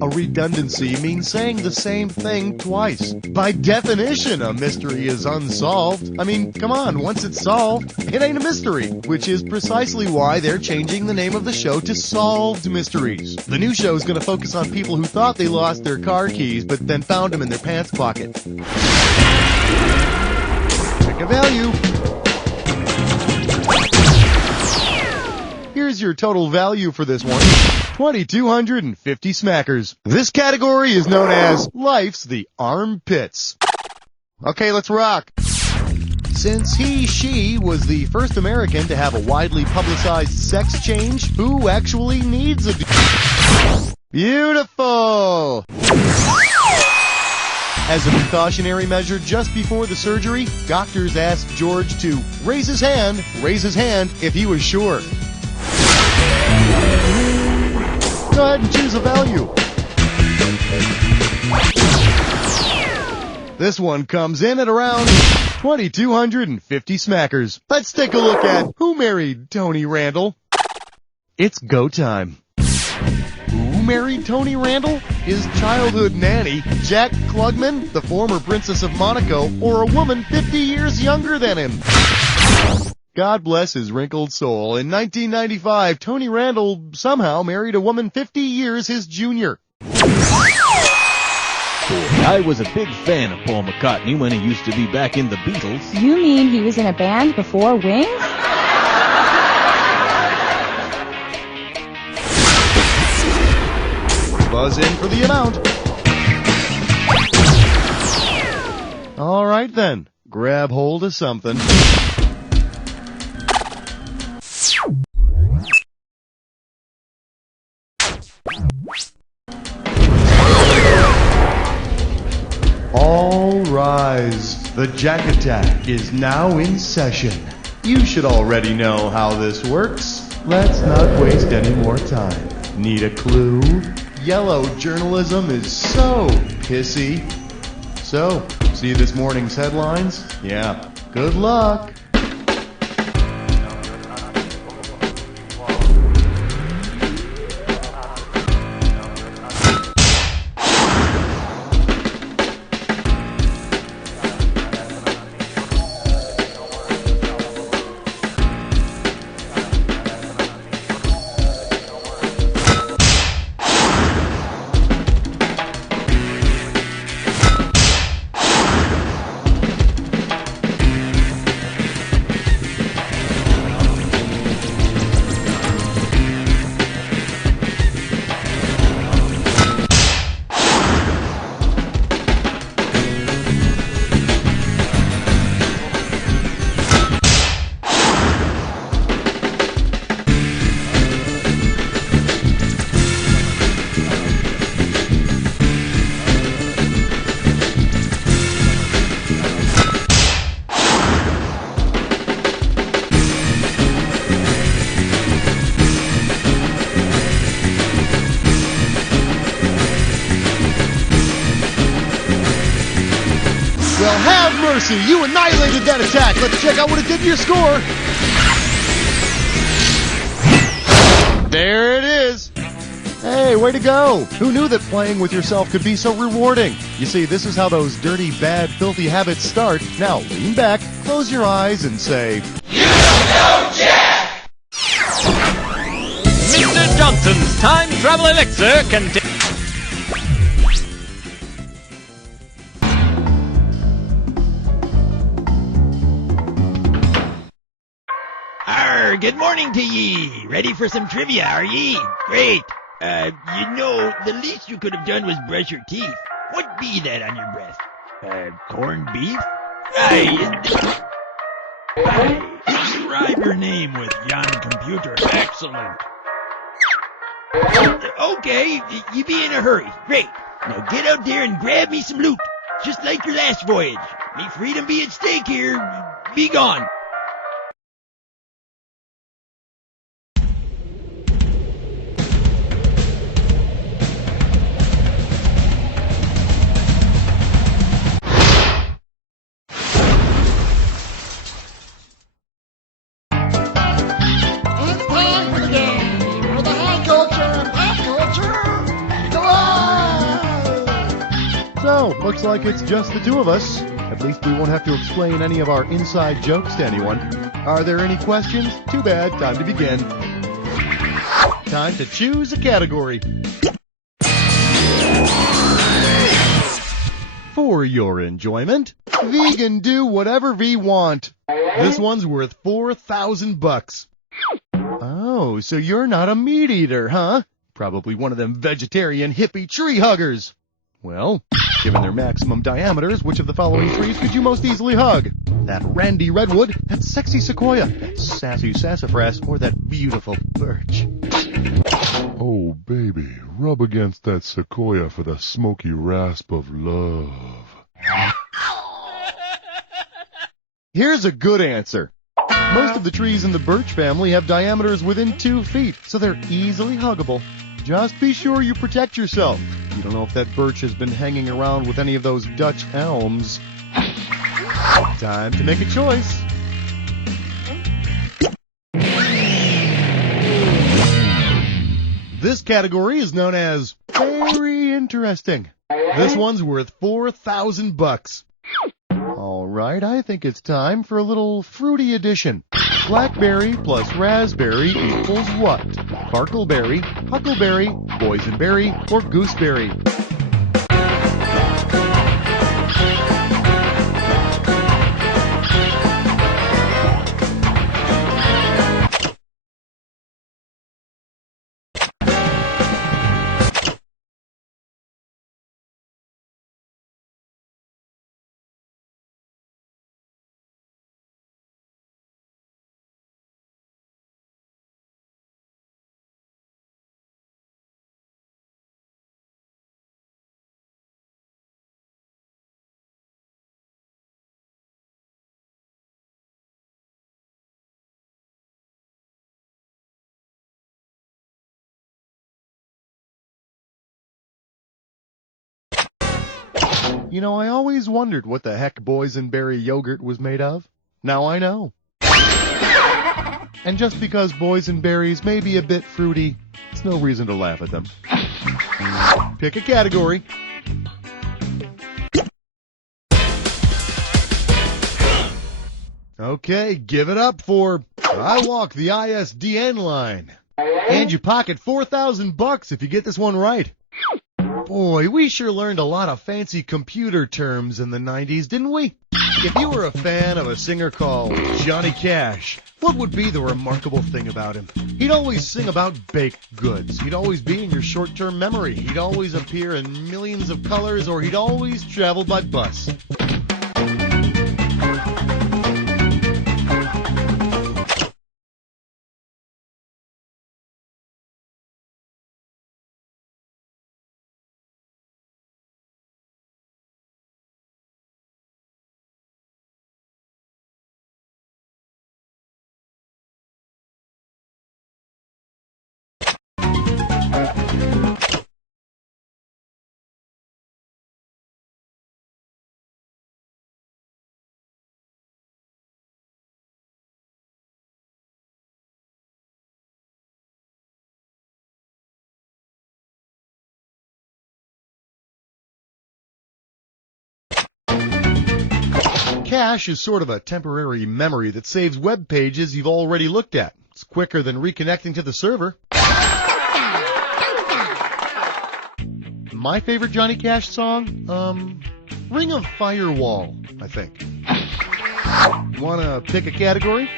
A redundancy means saying the same thing twice. By definition, a mystery is unsolved. I mean, come on, once it's solved, it ain't a mystery, which is precisely why they're changing the name of the show to Solved Mysteries. The new show is going to focus on people who thought they lost their car keys, but then found them in their pants pocket. Check a value. Here's your total value for this one. 2,250 smackers. This category is known as Life's the Armpits. Okay, let's rock. Since she was the first American to have a widely publicized sex change, who actually needs a... Beautiful! As a precautionary measure just before the surgery, doctors asked George to raise his hand if he was sure. Go ahead and choose a value. This one comes in at around 2,250 smackers. Let's take a look at who married Tony Randall. It's go time. Who married Tony Randall? His childhood nanny, Jack Klugman, the former Princess of Monaco, or a woman 50 years younger than him? God bless his wrinkled soul. In 1995, Tony Randall somehow married a woman 50 years his junior. I was a big fan of Paul McCartney when he used to be back in the Beatles. You mean he was in a band before Wings? Buzz in for the amount. All right then, grab hold of something. All rise. The Jack Attack is now in session. You should already know how this works. Let's not waste any more time. Need a clue? Yellow journalism is so pissy. So, see this morning's headlines? Yeah. Good luck. Well, have mercy! You annihilated that attack! Let's check out what it did to your score! There it is! Hey, way to go! Who knew that playing with yourself could be so rewarding? You see, this is how those dirty, bad, filthy habits start. Now, lean back, close your eyes, and say... You don't know Jack! Mr. Johnson's Time Travel Elixir contains... Good morning to ye. Ready for some trivia, are ye? Great. You know, the least you could have done was brush your teeth. What be that on your breath? Corned beef? Describe your name with yon computer. Excellent. Okay, you be in a hurry. Great. Now get out there and grab me some loot. Just like your last voyage. Me freedom be at stake here. Be gone. Well, looks like it's just the two of us. At least we won't have to explain any of our inside jokes to anyone. Are there any questions? Too bad. Time to begin. Time to choose a category. For your enjoyment, vegan do whatever V want. This one's worth $4,000. Oh, so you're not a meat eater, huh? Probably one of them vegetarian hippie tree huggers. Well, given their maximum diameters, which of the following trees could you most easily hug? That randy redwood, that sexy sequoia, that sassy sassafras, or that beautiful birch? Oh, baby, rub against that sequoia for the smoky rasp of love. Here's a good answer. Most of the trees in the birch family have diameters within 2 feet, so they're easily huggable. Just be sure you protect yourself. You don't know if that birch has been hanging around with any of those Dutch elms. Time to make a choice. This category is known as very interesting. This one's worth $4,000. All right, I think it's time for a little fruity addition. Blackberry plus raspberry equals what? Sparkleberry, huckleberry, boysenberry, or gooseberry? You know, I always wondered what the heck boysenberry yogurt was made of. Now I know. And just because boysenberries may be a bit fruity, it's no reason to laugh at them. Pick a category. Okay, give it up for I Walk the ISDN Line. And you pocket $4,000 if you get this one right. Boy, we sure learned a lot of fancy computer terms in the 90s, didn't we? If you were a fan of a singer called Johnny Cash, what would be the remarkable thing about him? He'd always sing about baked goods. He'd always be in your short-term memory. He'd always appear in millions of colors, or he'd always travel by bus. Cache is sort of a temporary memory that saves web pages you've already looked at. It's quicker than reconnecting to the server. My favorite Johnny Cash song? Ring of Firewall, I think. Wanna pick a category?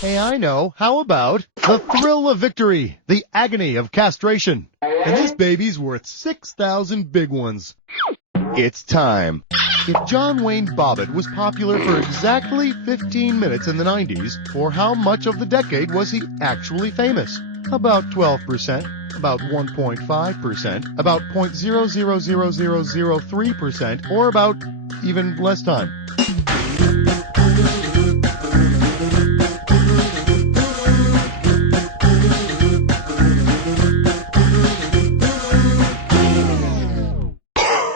Hey, I know. How about the thrill of victory, the agony of castration? And this baby's worth 6,000 big ones. It's time. If John Wayne Bobbitt was popular for exactly 15 minutes in the 90s, for how much of the decade was he actually famous? About 12%, about 1.5%, about 0.000003%, or about even less time.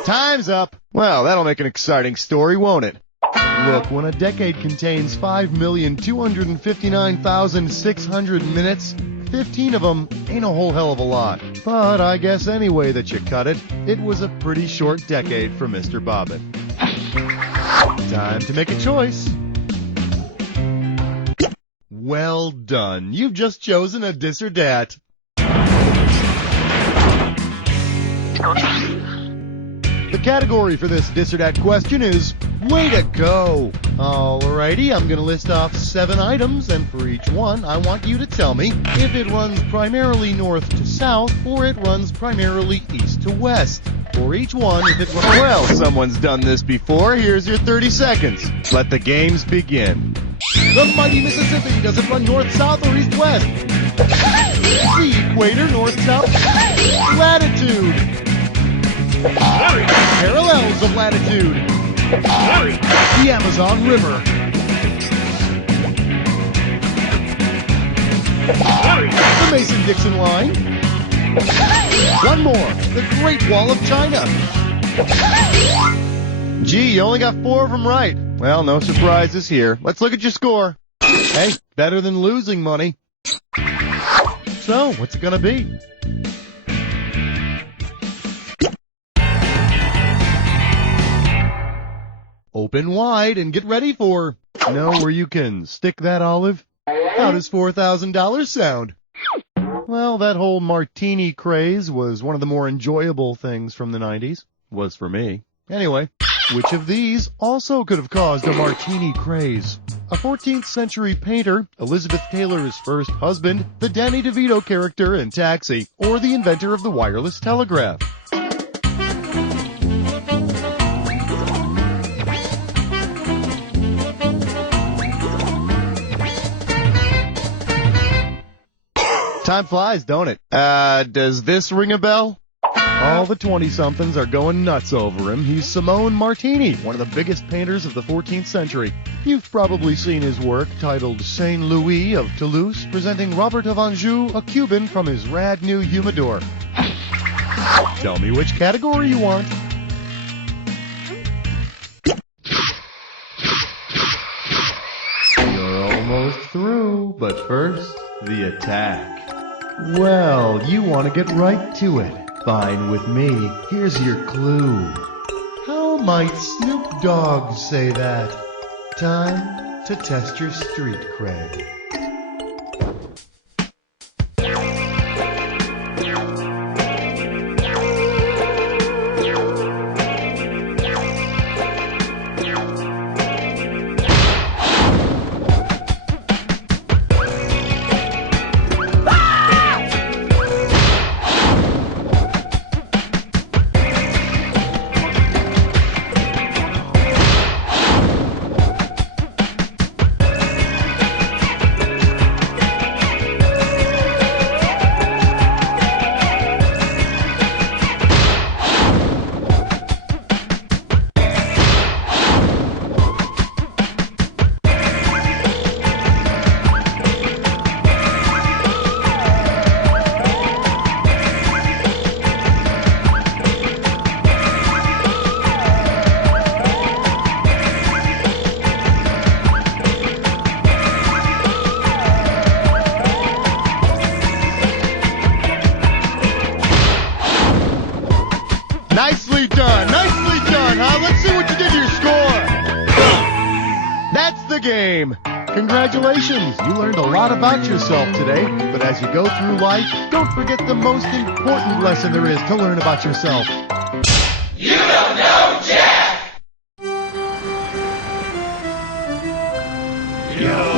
Time's up. Well, that'll make an exciting story, won't it? Look, when a decade contains 5,259,600 minutes, 15 of them ain't a whole hell of a lot. But I guess any way that you cut it, it was a pretty short decade for Mr. Bobbitt. Time to make a choice. Well done. You've just chosen a dis or dat. The category for this dis or dat question is Way to Go. Alrighty, I'm going to list off 7 items, and for each one, I want you to tell me if it runs primarily north to south or it runs primarily east to west. For each one, if it runs... Well, someone's done this before. Here's your 30 seconds. Let the games begin. The mighty Mississippi, does it run north, south, or east, west? The equator, north, south, latitude. Parallels of latitude. The Amazon River. The Mason-Dixon Line. One more. The Great Wall of China. Gee, you only got 4 of them right. Well, no surprises here. Let's look at your score. Hey, better than losing money. So, what's it gonna be? Open wide and get ready for... Know where you can stick that olive? How does $4,000 sound? Well, that whole martini craze was one of the more enjoyable things from the 90s. Was for me. Anyway, which of these also could have caused a martini craze? A 14th century painter, Elizabeth Taylor's first husband, the Danny DeVito character in Taxi, or the inventor of the wireless telegraph? Time flies, don't it? Does this ring a bell? All the 20-somethings are going nuts over him. He's Simone Martini, one of the biggest painters of the 14th century. You've probably seen his work titled Saint Louis of Toulouse, presenting Robert of Anjou, a Cuban, from his rad new humidor. Tell me which category you want. You're almost through, but first, the attack. Well, you want to get right to it. Fine with me. Here's your clue. How might Snoop Dogg say that? Time to test your street cred. Nicely done, huh? Let's see what you did to your score. That's the game. Congratulations, you learned a lot about yourself today, but as you go through life, don't forget the most important lesson there is to learn about yourself. You don't know Jack! Yo!